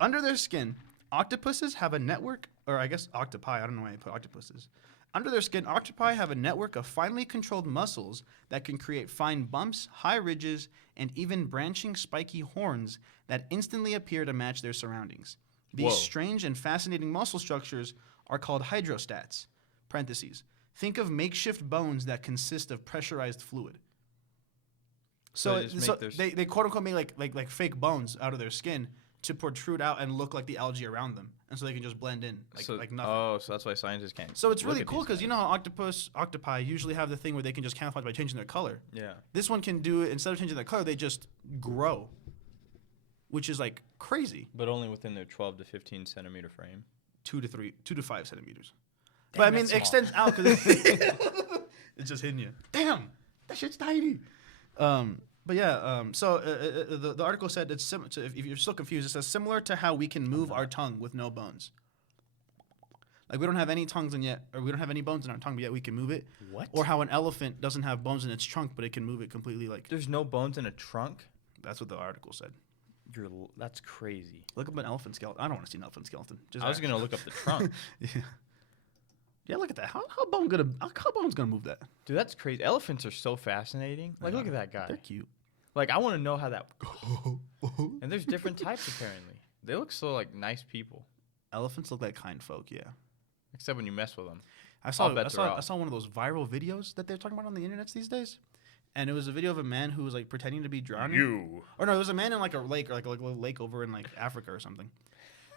Under their skin, octopuses have a network, or I guess octopi. I don't know why I put octopuses. Under their skin, octopi have a network of finely controlled muscles that can create fine bumps, high ridges, and even branching spiky horns that instantly appear to match their surroundings. These Whoa. strange and fascinating muscle structures are called hydrostats. Parentheses. Think of makeshift bones that consist of pressurized fluid. So they just make they quote unquote make like fake bones out of their skin to protrude out and look like the algae around them, and so they can just blend in like nothing. Oh, so that's why scientists can't. So it's look really at cool these because you guys. know how octopi usually have the thing where they can just camouflage by changing their color. Yeah. This one can do it instead of changing their color, they just grow, which is like crazy. But only within their 12 to 15 centimeter frame. 2 to 5 centimeters. Damn, But I mean, that's it extends out because it's just hitting you. Damn, that shit's tiny. But yeah, so the article said it's similar. If you're still confused, it says similar to how we can move our tongue with no bones. Like we don't have any tongues in yet, or we don't have any bones in our tongue, but yet we can move it. What? Or how an elephant doesn't have bones in its trunk, but it can move it completely. Like There's no bones in a trunk? that's what the article said. That's crazy. Look up an elephant skeleton. I don't want to see an elephant skeleton. Just I was going to look up the trunk. yeah. Yeah, look at that. How bone's gonna move that? Dude, that's crazy. Elephants are so fascinating. Like, look at that guy. They're cute. Like, I want to know how that. And there's different types, apparently. They look so, like, nice people. Elephants look like kind folk, yeah. Except when you mess with them. I saw bets are off. one of those viral videos that they're talking about on the internet these days. And it was a video of a man who was like pretending to be drowning. Or no, it was a man in like a lake or like a little lake over in like Africa or something.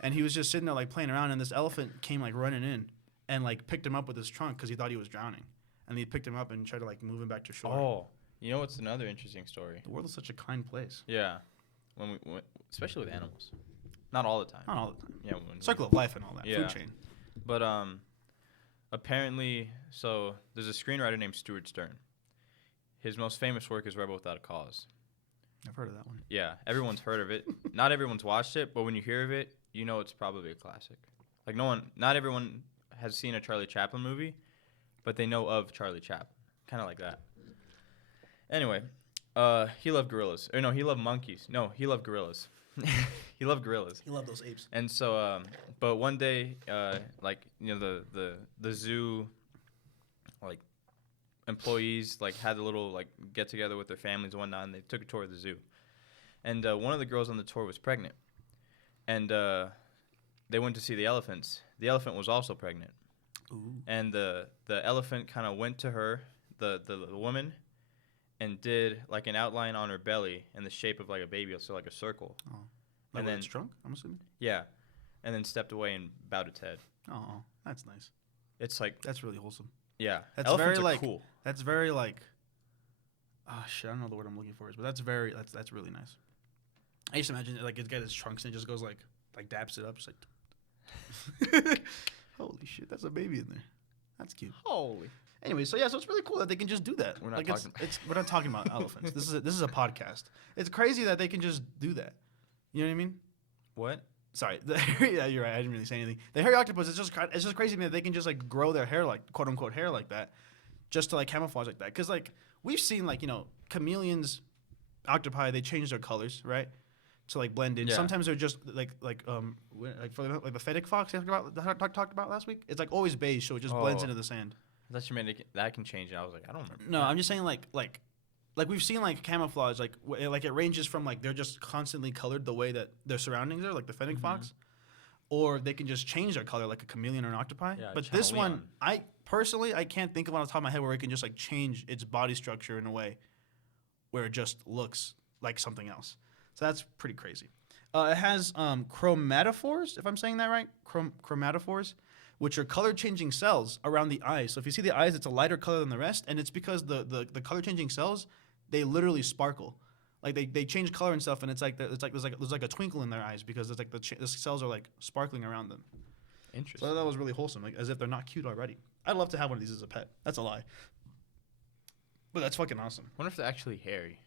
And he was just sitting there like playing around, and this elephant came like running in and like picked him up with his trunk because he thought he was drowning. And he picked him up and tried to like move him back to shore. Oh, you know what's another interesting story? The world is such a kind place. Yeah. Especially with animals. Not all the time. Not all the time. Yeah. Circle of life and all that. Yeah. Food chain. But apparently, so there's a screenwriter named Stuart Stern. His most famous work is Rebel Without a Cause. I've heard of that one. Yeah, everyone's heard of it. Not everyone's watched it, but when you hear of it, you know it's probably a classic. Like not everyone has seen a Charlie Chaplin movie, but they know of Charlie Chaplin. Kind of like that. Anyway, he loved gorillas. Or no, he loved monkeys. No, he loved gorillas. He loved gorillas. He loved those apes. And so, but one day, like, you know, the zoo, like, employees, like, had a little, like, get-together with their families and whatnot, and they took a tour of the zoo. And one of the girls on the tour was pregnant. And they went to see the elephants. The elephant was also pregnant. Ooh. And the elephant kind of went to her, the woman, and did, like, an outline on her belly in the shape of, like, a baby, so, like, a circle. Oh. And And then- then it's drunk, I'm assuming. Yeah. And then stepped away and bowed its head. Oh, that's nice. It's like, That's really wholesome. yeah. That's Elephants very, are like- cool. That's very like, shit. I don't know the word I'm looking for is, but that's really nice. I used to imagine it, like it's got his trunks and it just goes like daps it up, just like. Holy shit, that's a baby in there. That's cute. Holy. Anyway, so yeah, so it's really cool that they can just do that. We're not like talking- we're not talking about elephants. This is a podcast. It's crazy that they can just do that. You know what I mean? What? Sorry. Yeah, you're right. I didn't really say anything. The hairy octopus, it's just crazy to me that they can just like grow their hair like quote unquote hair like that, just to like camouflage like that. Because like we've seen like chameleons, octopi, they change their colors right to like blend in. Yeah. Sometimes they're just like for like the fennec fox talked about last week. It's like always beige, so it just blends Oh. into the sand. I thought you meant that can change it. I was like, I don't remember. No, I'm just saying like we've seen like camouflage like like it ranges from like they're just constantly colored the way that their surroundings are, like the fennec fox, or they can just change their color like a chameleon or an octopi. Yeah, But this one, chameleon. I personally can't think of one on the top of my head where it can just like change its body structure in a way where it just looks like something else. So that's pretty crazy. It has chromatophores, if I'm saying that right, chromatophores, which are color-changing cells around the eyes. So if you see the eyes, it's a lighter color than the rest, and it's because the color-changing cells, they literally sparkle. Like they change color and stuff, and it's like there's like a twinkle in their eyes because it's like the cells are like sparkling around them. Interesting. So that was really wholesome, like as if they're not cute already. I'd love to have one of these as a pet. That's a lie, but that's fucking awesome. I wonder if they're actually hairy.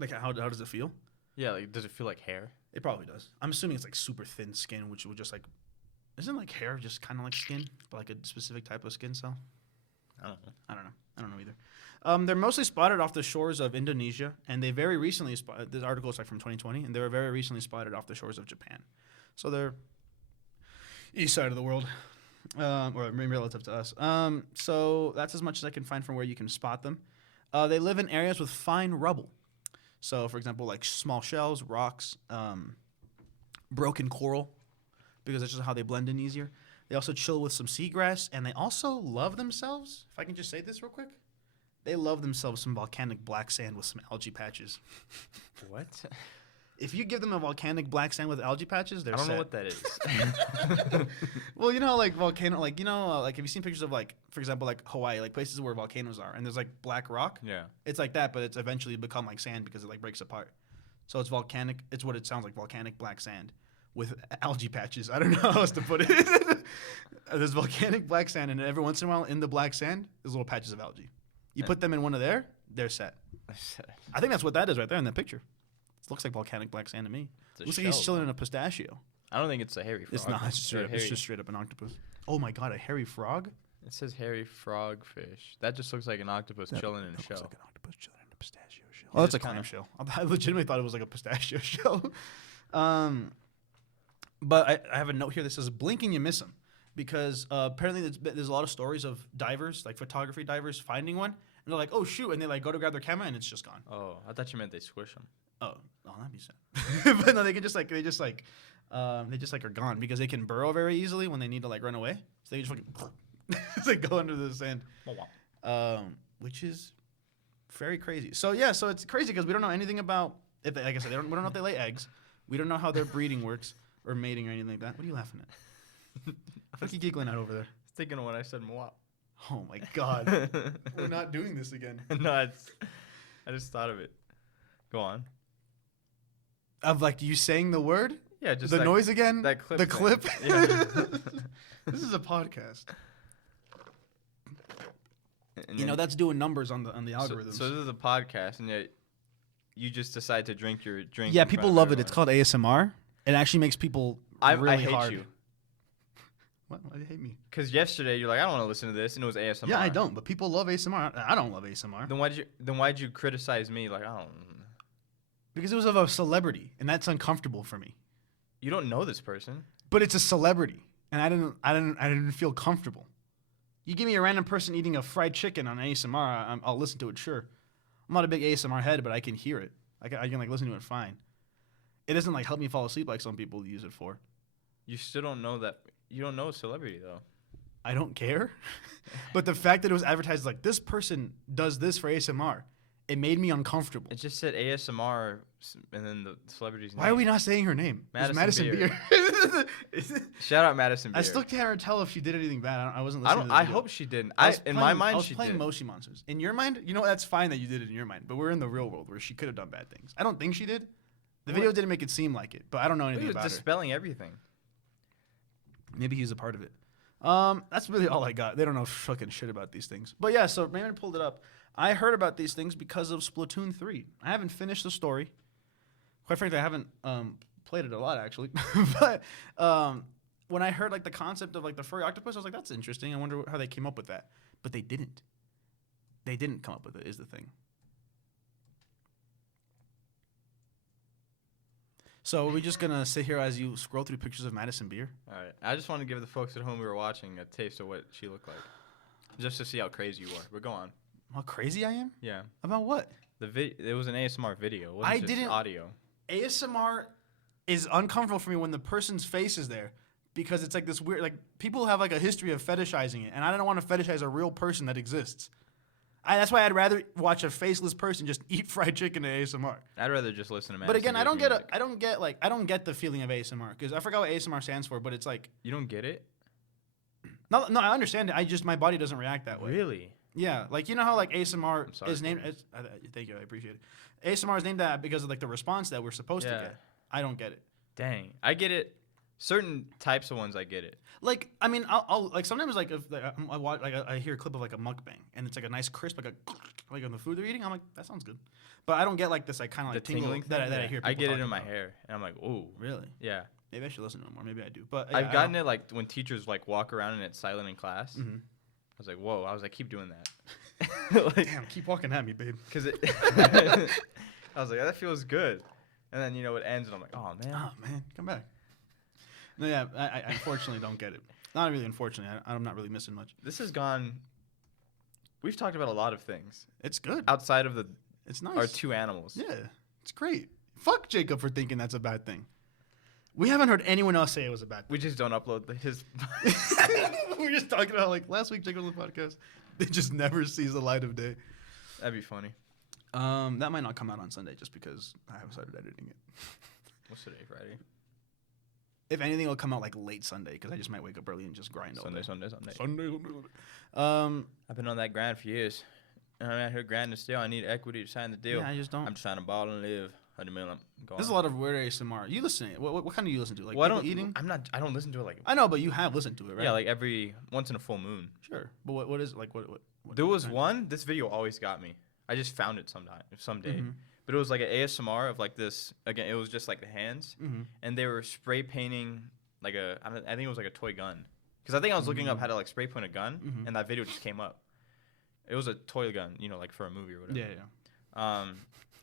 Like how does it feel? Yeah, like does it feel like hair? It probably does. I'm assuming it's like super thin skin, which would just like, isn't like hair just kind of like skin, but like a specific type of skin cell? I don't know. I don't know either. They're mostly spotted off the shores of Indonesia, and they very recently spotted. This article is like from 2020, and they were very recently spotted off the shores of Japan. So they're east side of the world, or maybe relative to us. So that's as much as I can find from where you can spot them. They live in areas with fine rubble. So, for example, like small shells, rocks, broken coral, because that's just how they blend in easier. They also chill with some seagrass, and they also love themselves. If I can just say this real quick, they love themselves some volcanic black sand with some algae patches. What? If you give them a volcanic black sand with algae patches, they're I don't know set. what that is. Well, you know, like volcano, like like have you seen pictures of like, for example, like Hawaii, like places where volcanoes are, and there's like black rock. Yeah. It's like that, but it's eventually become like sand because it like breaks apart. So it's volcanic. It's what it sounds like, volcanic black sand with algae patches. I don't know how else to put it. There's volcanic black sand, and every once in a while in the black sand, there's little patches of algae. You put them in one of they're set. I think that's what that is right there in that picture. It looks like volcanic black sand to me. Looks like he's chilling in a pistachio. I don't think it's a hairy frog. It's not. It's straight up. Hairy. It's just straight up an octopus. Oh my god, a hairy frog? It says hairy frogfish. That just looks like an octopus chilling in a Looks shell. like an octopus chilling in a pistachio shell. Oh, that's a just kinda- clam shell. I legitimately thought it was like a pistachio shell. But I have a note here that says blink and you miss them, because apparently there's a lot of stories of divers, like photography divers, finding one, and they're like, oh shoot, and they like go to grab their camera and it's just gone. Oh, I thought you meant they squish them. Oh, that'd be sad. But no, they just are gone because they can burrow very easily when they need to like run away. So they just fucking they go under the sand, which is very crazy. So yeah, so it's crazy because we don't know anything about if they, like I said, we don't know if they lay eggs. We don't know how their breeding works or mating or anything like that. What are you laughing at? What are you giggling at over there? I was thinking of when I said mwah. Oh my god, we're not doing this again. No, I just thought of it. Go on. Of like you saying the word. Yeah, just the that, noise again. That clip. The thing. clip. Yeah. This is a podcast. And You know then- that's doing numbers on the algorithms. So this is a podcast, and yet you just decide to drink your drink. yeah, in people front of love it. It's everyone. called ASMR. It actually makes people really I hate hard. you. What? Why do you hate me? Because yesterday you're like, I don't want to listen to this, and it was ASMR. Yeah, I don't. But people love ASMR. I don't love ASMR Then why'd you criticize me? Like, I don't. because it was of a celebrity, and that's uncomfortable for me. You don't know this person. But it's a celebrity, and I didn't feel comfortable. You give me a random person eating a fried chicken on ASMR, I'll listen to it. Sure, I'm not a big ASMR head, but I can hear it. I can like listen to it fine. It doesn't like help me fall asleep like some people use it for. You still don't know that. You don't know a celebrity though. I don't care. But the fact that it was advertised like this person does this for ASMR, it made me uncomfortable. It just said ASMR, and then the celebrity's Why name. are we not saying her name? It's Madison Beer. Shout out Madison Beer. I still can't tell if she did anything bad. I wasn't I listening don't. to the I video. hope she didn't. In my I mind, was she playing did. Moshi Monsters. In your mind, you know that's fine that you did it in your mind, but we're in the real world where she could have done bad things. I don't think she did. The video didn't make it seem like it, but I don't know He anything was about her. dispelling everything. Maybe he's a part of it. That's really all I got. They don't know fucking shit about these things. But yeah, so Raymond pulled it up. I heard about these things because of Splatoon 3. I haven't finished the story. Quite frankly, I haven't played it a lot actually. But when I heard like the concept of like the furry octopus, I was like, that's interesting. I wonder how they came up with that. But they didn't. They didn't come up with it, is the thing. So are we just gonna sit here as you scroll through pictures of Madison Beer? All right. I just want to give the folks at home who were watching a taste of what she looked like, just to see how crazy you are. But go on. How crazy I am? Yeah. About what? It was an ASMR video. It wasn't I just didn't- audio. ASMR is uncomfortable for me when the person's face is there. because it's like this weird, like people have like a history of fetishizing it, and I don't want to fetishize a real person that exists. That's why I'd rather watch a faceless person just eat fried chicken at ASMR. I'd rather just listen to. But again, Madison Beer's music. I don't get the feeling of ASMR because I forgot what ASMR stands for, but it's like You don't get it? no, I understand it. My body doesn't react that way. Really? Yeah, like you know how like ASMR sorry, is named. Thank you, I appreciate it. ASMR is named that because of like the response that we're supposed to Yeah. get. I don't get it. Dang, I get it. Certain types of ones, I get it. Like I mean, I'll like sometimes like if I watch like I hear a clip of like a mukbang and it's like a nice crisp like on the food they're eating. I'm like that sounds good, but I don't get like this like kind of The like tingling thing? that I Yeah. hear. I people get it talking in my about. hair, and I'm like, ooh. Really? Yeah. Maybe I should listen to it more. Maybe I do. But yeah, I've gotten it like when teachers like walk around and it's silent in class. Mm-hmm. I was like, whoa. I was like, keep doing that. Like, Damn, keep walking at me, babe. because it. I was like, that feels good. And then it ends, and I'm like, oh man. Oh man, come back. No, yeah, I unfortunately don't get it. Not really, unfortunately. I'm not really missing much. This has gone. We've talked about a lot of things It's good. outside of It's nice. our two animals. Yeah, it's great. Fuck Jacob for thinking that's a bad thing. We haven't heard anyone else say it was a bad We just don't upload his. thing. We're just talking about like last week Jacob on the podcast. It just never sees the light of day. That'd be funny. That might not come out on Sunday just because I haven't started editing it. What's today? Friday. If anything, it'll come out like late Sunday because I just might wake up early and just grind all Sunday. day. Sunday. I've been on that grind for years. And I'm out here grinding still. I need equity to sign the deal. Yeah, I just don't. I'm just trying to ball and live. 100 million. There's a lot of weird ASMR. You listen? What kind do you listen to? Like Well, people eating? I don't listen to it like. I know, but you have listened to it, right? Yeah, like every once in a full moon. Sure. But what is it? Like what There was kind? one. This video always got me. I just found it someday. Mhm. But it was like an ASMR of like this. Again, it was just like the hands, Mhm. and they were spray painting like I think it was like a toy gun. Because I think I was looking up how to like spray paint a gun, Mhm. and that video just came up. It was a toy gun, like for a movie or whatever. Yeah.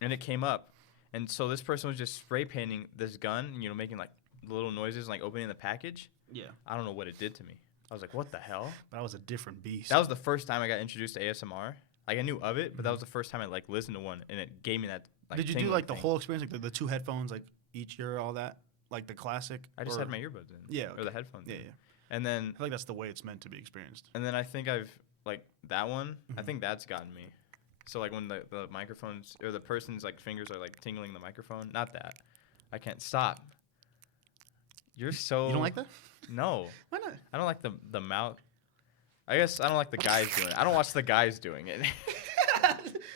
And it came up, and so this person was just spray painting this gun, making like little noises, like opening the package. Yeah. I don't know what it did to me. I was like, what the hell? That was a different beast. That was the first time I got introduced to ASMR. Like I knew of it, but that was the first time I like listened to one, and it gave me that. Like, Did you do tingling like the thing. whole experience, like the two headphones, like each ear, all that, like the classic? I just or- had my earbuds in. Yeah, Or the headphones. Yeah, in. yeah. And then I feel like that's the way it's meant to be experienced. I think I've like that one. I Mhm. think that's gotten me. So like when the microphones or the person's like fingers are like tingling the microphone. Not that. I can't stop. You're so. You don't like that? No, Why not? I don't like the mouth. I guess I don't like the guys doing it. I don't watch the guys doing it.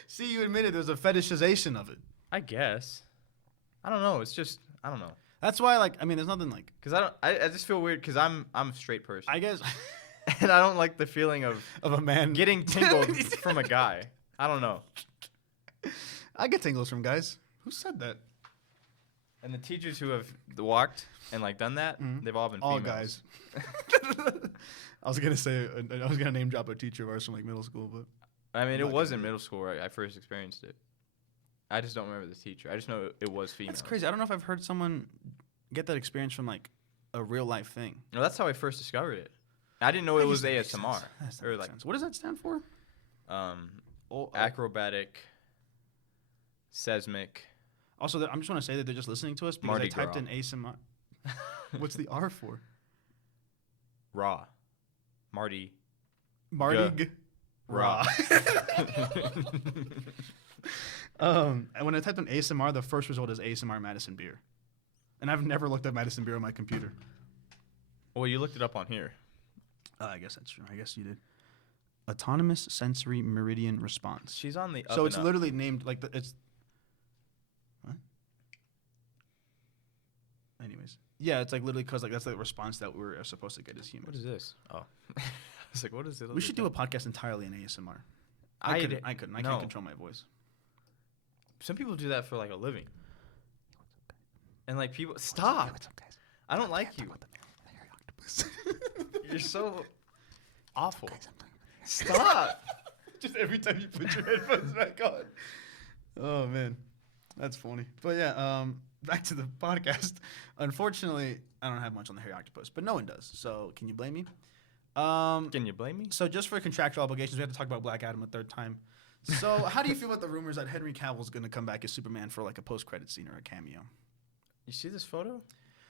See, you admitted there's a fetishization of it. I guess. I don't know. It's just I don't know. That's why, like, I mean, there's nothing like. Cause I just feel weird because I'm a straight person I guess and I don't like the feeling of of a man getting tingled from a guy. I don't know. I get tingles from guys. Who said that? And the teachers who have walked and like done that, Mhm. they've all been All females. guys. I was gonna say I was gonna name drop a teacher of ours from like middle school, but I mean, Not it was gonna in do it. middle school where I first experienced it. I just don't remember the teacher. I just know it was female. that's crazy. I don't know if I've heard someone get that experience from like a real life thing. No, that's how I first discovered it. I didn't know it That was just makes ASMR sense. That or makes like sense. What does that stand for? acrobatic, seismic. Also, I'm just want to say that they're just listening to us because Mardi I typed Gras. in ASMR. What's the R for? Raw. Marty. Mardi G- Raw. And when I typed in ASMR, the first result is ASMR Madison Beer. And I've never looked up Madison Beer on my computer. Well, you looked it up on here. I guess that's true. I guess you did. Autonomous Sensory Meridian Response. She's on the up So and it's up. literally named like it's. What? Anyways, yeah, it's like literally because like that's the response that we're supposed to get as humans. What is this? Oh. I was like, what is it? We should do a podcast entirely in ASMR. I couldn't. I no. can't control my voice. Some people do that for like a living. And like people stop. I don't like you. You're so awful. Stop. Just every time you put your headphones back on. Oh man, that's funny. But yeah, back to the podcast. Unfortunately, I don't have much on the hairy octopus, but no one does. So can you blame me? Can you blame me? So just for contractual obligations, we have to talk about Black Adam a third time. So how do you feel about the rumors that Henry Cavill's going to come back as Superman for like a post-credit scene or a cameo? You see this photo?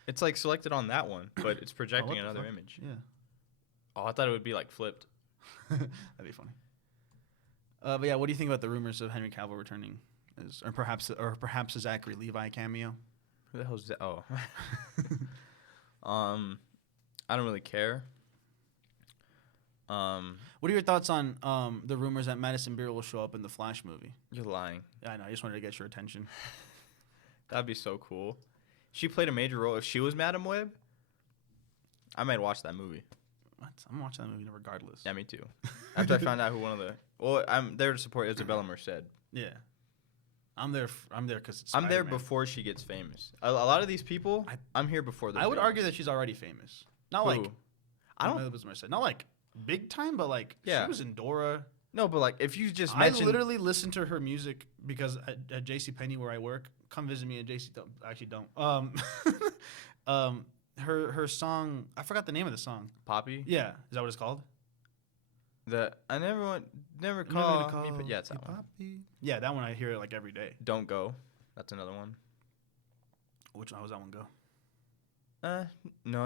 It's like selected on that one, but it's projecting what the another fuck? image. Yeah. Oh, I thought it would be like flipped. That'd be funny. But yeah, what do you think about the rumors of Henry Cavill returning, or perhaps a Zachary Levi cameo? Who the hell's that? Oh. I don't really care. What are your thoughts on the rumors that Madison Beer will show up in the Flash movie? You're lying. Yeah, I know. I just wanted to get your attention. That'd be so cool. She played a major role. If she was Madam Web, I might watch that movie. What? I'm watching that movie regardless. Yeah, me too. After I found out who one of the... Well, I'm there to support Isabella Merced. Yeah. I'm there because it's I'm there Spider-Man. before she gets famous. A lot of these people, I'm here before they're I would famous. argue that she's already famous. Not Who? like... I don't... Not like big time, but like Yeah. she was in Dora. No, but like, if you just I mention... literally listen to her music because at JCPenney where I work, come visit me at JC. Actually, don't. Her song, I forgot the name of the song. Poppy? Yeah, is that what it's called? I never call me... Yeah, it's that one. Poppy. Yeah, that one I hear like every day. Don't Go. That's another one. Which how does that one go? No. Oh,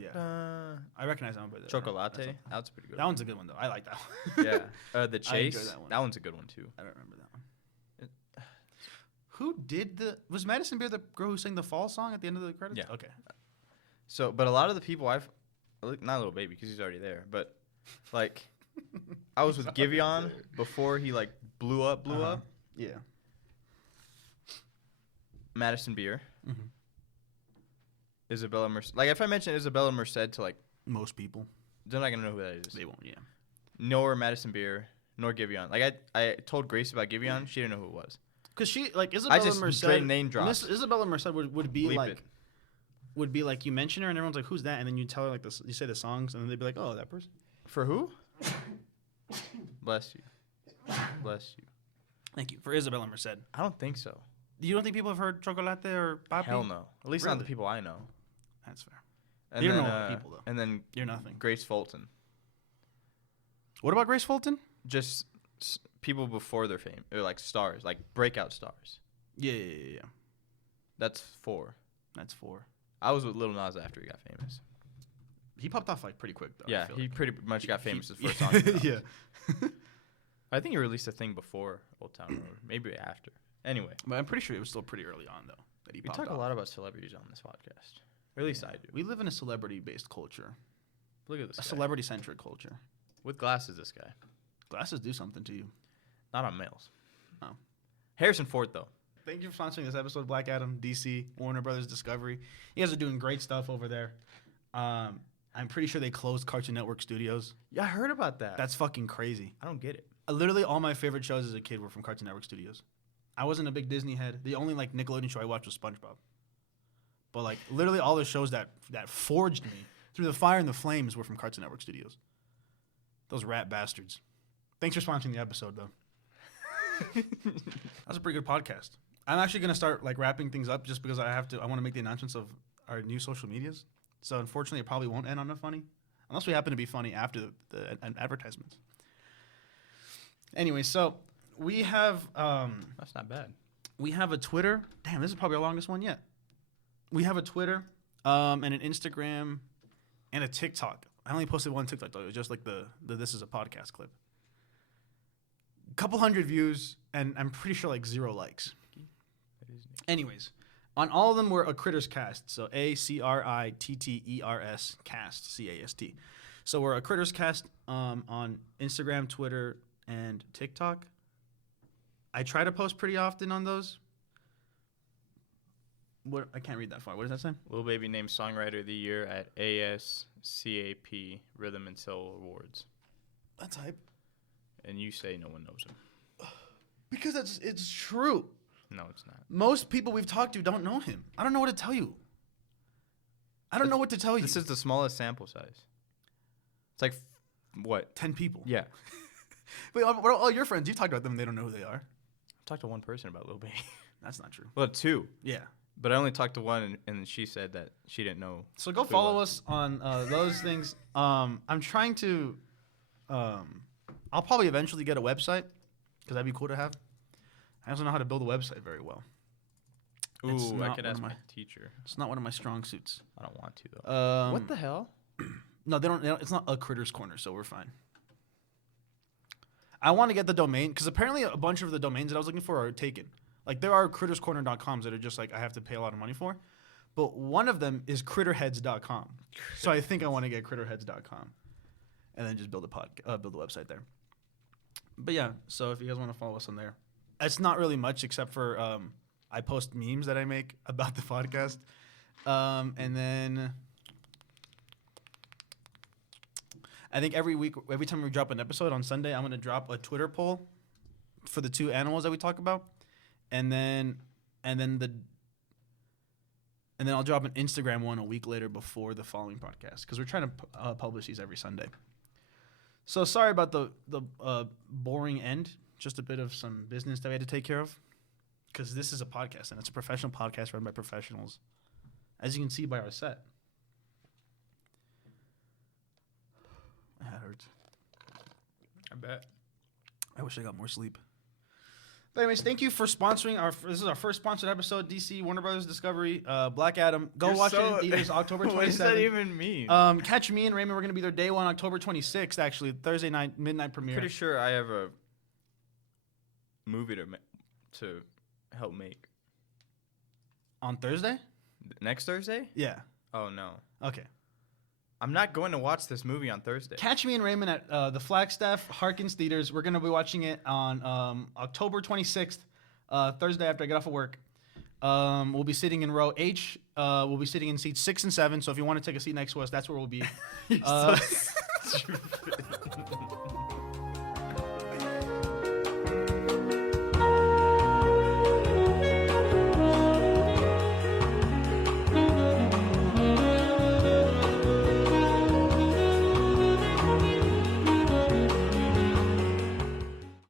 yeah. I recognize that one, but Chocolate. That's a pretty good that one. one's a good one though. I like that one. Yeah. The Chase. that one. That one's a good one too. I don't remember that one. Who did was Madison Beer the girl who sang the fall song at the end of the credits? Yeah. Okay. So, but a lot of the people not Little Baby because he's already there, but like I was with Giveon before he like blew up. Yeah. Madison Beer, Mhm. Isabella Merced. Like if I mention Isabella Merced to like, Most people. they're not gonna know who that is. They won't. Yeah. Nor Madison Beer, nor Giveon. Like I told Grace about Giveon, she didn't know who it was. Because she like Isabella just Merced. straight name dropped. Isabella Merced would be Bleep like it. would be like you mention her and everyone's like who's that, and then you tell her like this, you say the songs and then they'd be like, oh, that person. For who? Bless you. Bless you. Thank you for Isabella Merced. I don't think so. You don't think people have heard Chocolate or Papi? Hell no. At least not the Really? people I know. That's fair. And You then, don't know a lot of people, though. And then You're nothing. Grace Fulton. What about Grace Fulton? Just people before their fame. Or like stars. Like breakout stars. Yeah. That's 4. That's 4. I was with Lil Nas after he got famous. He popped off like pretty quick though. Yeah, I feel he like. pretty much got famous his first song. came out. Yeah. I think he released a thing before Old Town Road. Maybe after. Anyway. But I'm pretty sure it was still pretty early on though that he We popped talk off. a lot about celebrities on this podcast. Or at least I do. We live in a celebrity-based culture, Look at this a guy. celebrity-centric culture. With glasses, this guy. Glasses do something to you. Not on males. Oh. Harrison Ford, though. Thank you for sponsoring this episode, Black Adam, DC, Warner Brothers Discovery. You guys are doing great stuff over there. I'm pretty sure they closed Cartoon Network Studios. Yeah, I heard about that. That's fucking crazy. I don't get it. Literally, all my favorite shows as a kid were from Cartoon Network Studios. I wasn't a big Disney head. The only like Nickelodeon show I watched was SpongeBob. But like literally all the shows that forged me through the fire and the flames were from Cartoon Network Studios. Those rat bastards. Thanks for sponsoring the episode though. That was a pretty good podcast. I'm actually gonna start like wrapping things up just because I want to make the announcements of our new social medias. So unfortunately, it probably won't end on a funny, unless we happen to be funny after the advertisements. Anyway, so we have That's not bad. we have a Twitter. Damn, this is probably our longest one yet. We have a Twitter, and an Instagram, and a TikTok. I only posted one TikTok though. It was just like the This Is a Podcast clip. Couple hundred views, and I'm pretty sure like 0 likes. Anyways, on all of them we're a Critters Cast. So ACRITTERS cast, CAST. So we're a Critters Cast on Instagram, Twitter, and TikTok. I try to post pretty often on those. What I can't read that far. What does that say? Lil Baby named Songwriter of the Year at ASCAP Rhythm and Soul Awards. That's hype. And you say no one knows him. Because it's true. No, it's not. Most people we've talked to don't know him. I don't know what to tell you. I don't know what to tell you. This is the smallest sample size. It's like, what? 10 people. Yeah. But all your friends, you've talked about them, they don't know who they are. I talked to one person about Lil Baby. That's not true. Well, 2. Yeah. But I only talked to one, and she said that she didn't know. So go who it follow was. us on those things. I'm trying to. I'll probably eventually get a website because that'd be cool to have. I also know how to build a website very well. It's Ooh, I not could one ask of my teacher. It's not one of my strong suits. I don't want to though. What the hell? No, they don't. It's not a Critters Corner, so we're fine. I want to get the domain because apparently a bunch of the domains that I was looking for are taken. Like there are critterscorner.coms that are just like I have to pay a lot of money for, but one of them is critterheads.com. So I think I want to get critterheads.com, and then just build a website there. But yeah, so if you guys want to follow us on there, it's not really much except for I post memes that I make about the podcast, and then I think every week, every time we drop an episode on Sunday, I'm gonna drop a Twitter poll for the 2 animals that we talk about, and then I'll drop an Instagram one a week later before the following podcast because we're trying to publish these every Sunday. So sorry about the boring end. Just a bit of some business that we had to take care of because this is a podcast and it's a professional podcast run by professionals, as you can see by our set. My head hurts. I bet. I wish I got more sleep. But anyways, thank you for sponsoring this is our first sponsored episode, DC Warner Brothers Discovery, Black Adam. Go watch it in theaters October 27th. What does that even mean? Catch me and Raymon. We're going to be there day one, October 26th, actually. Thursday night, midnight premiere. Pretty sure I have a movie to help make. On Thursday? Next Thursday? Yeah. Oh, no. Okay. I'm not going to watch this movie on Thursday. Catch me and Raymond at the Flagstaff Harkins Theaters. We're going to be watching it on October 26th, Thursday after I get off of work. We'll be sitting in row H. We'll be sitting in seats 6 and 7. So if you want to take a seat next to us, that's where we'll be. You're so stupid.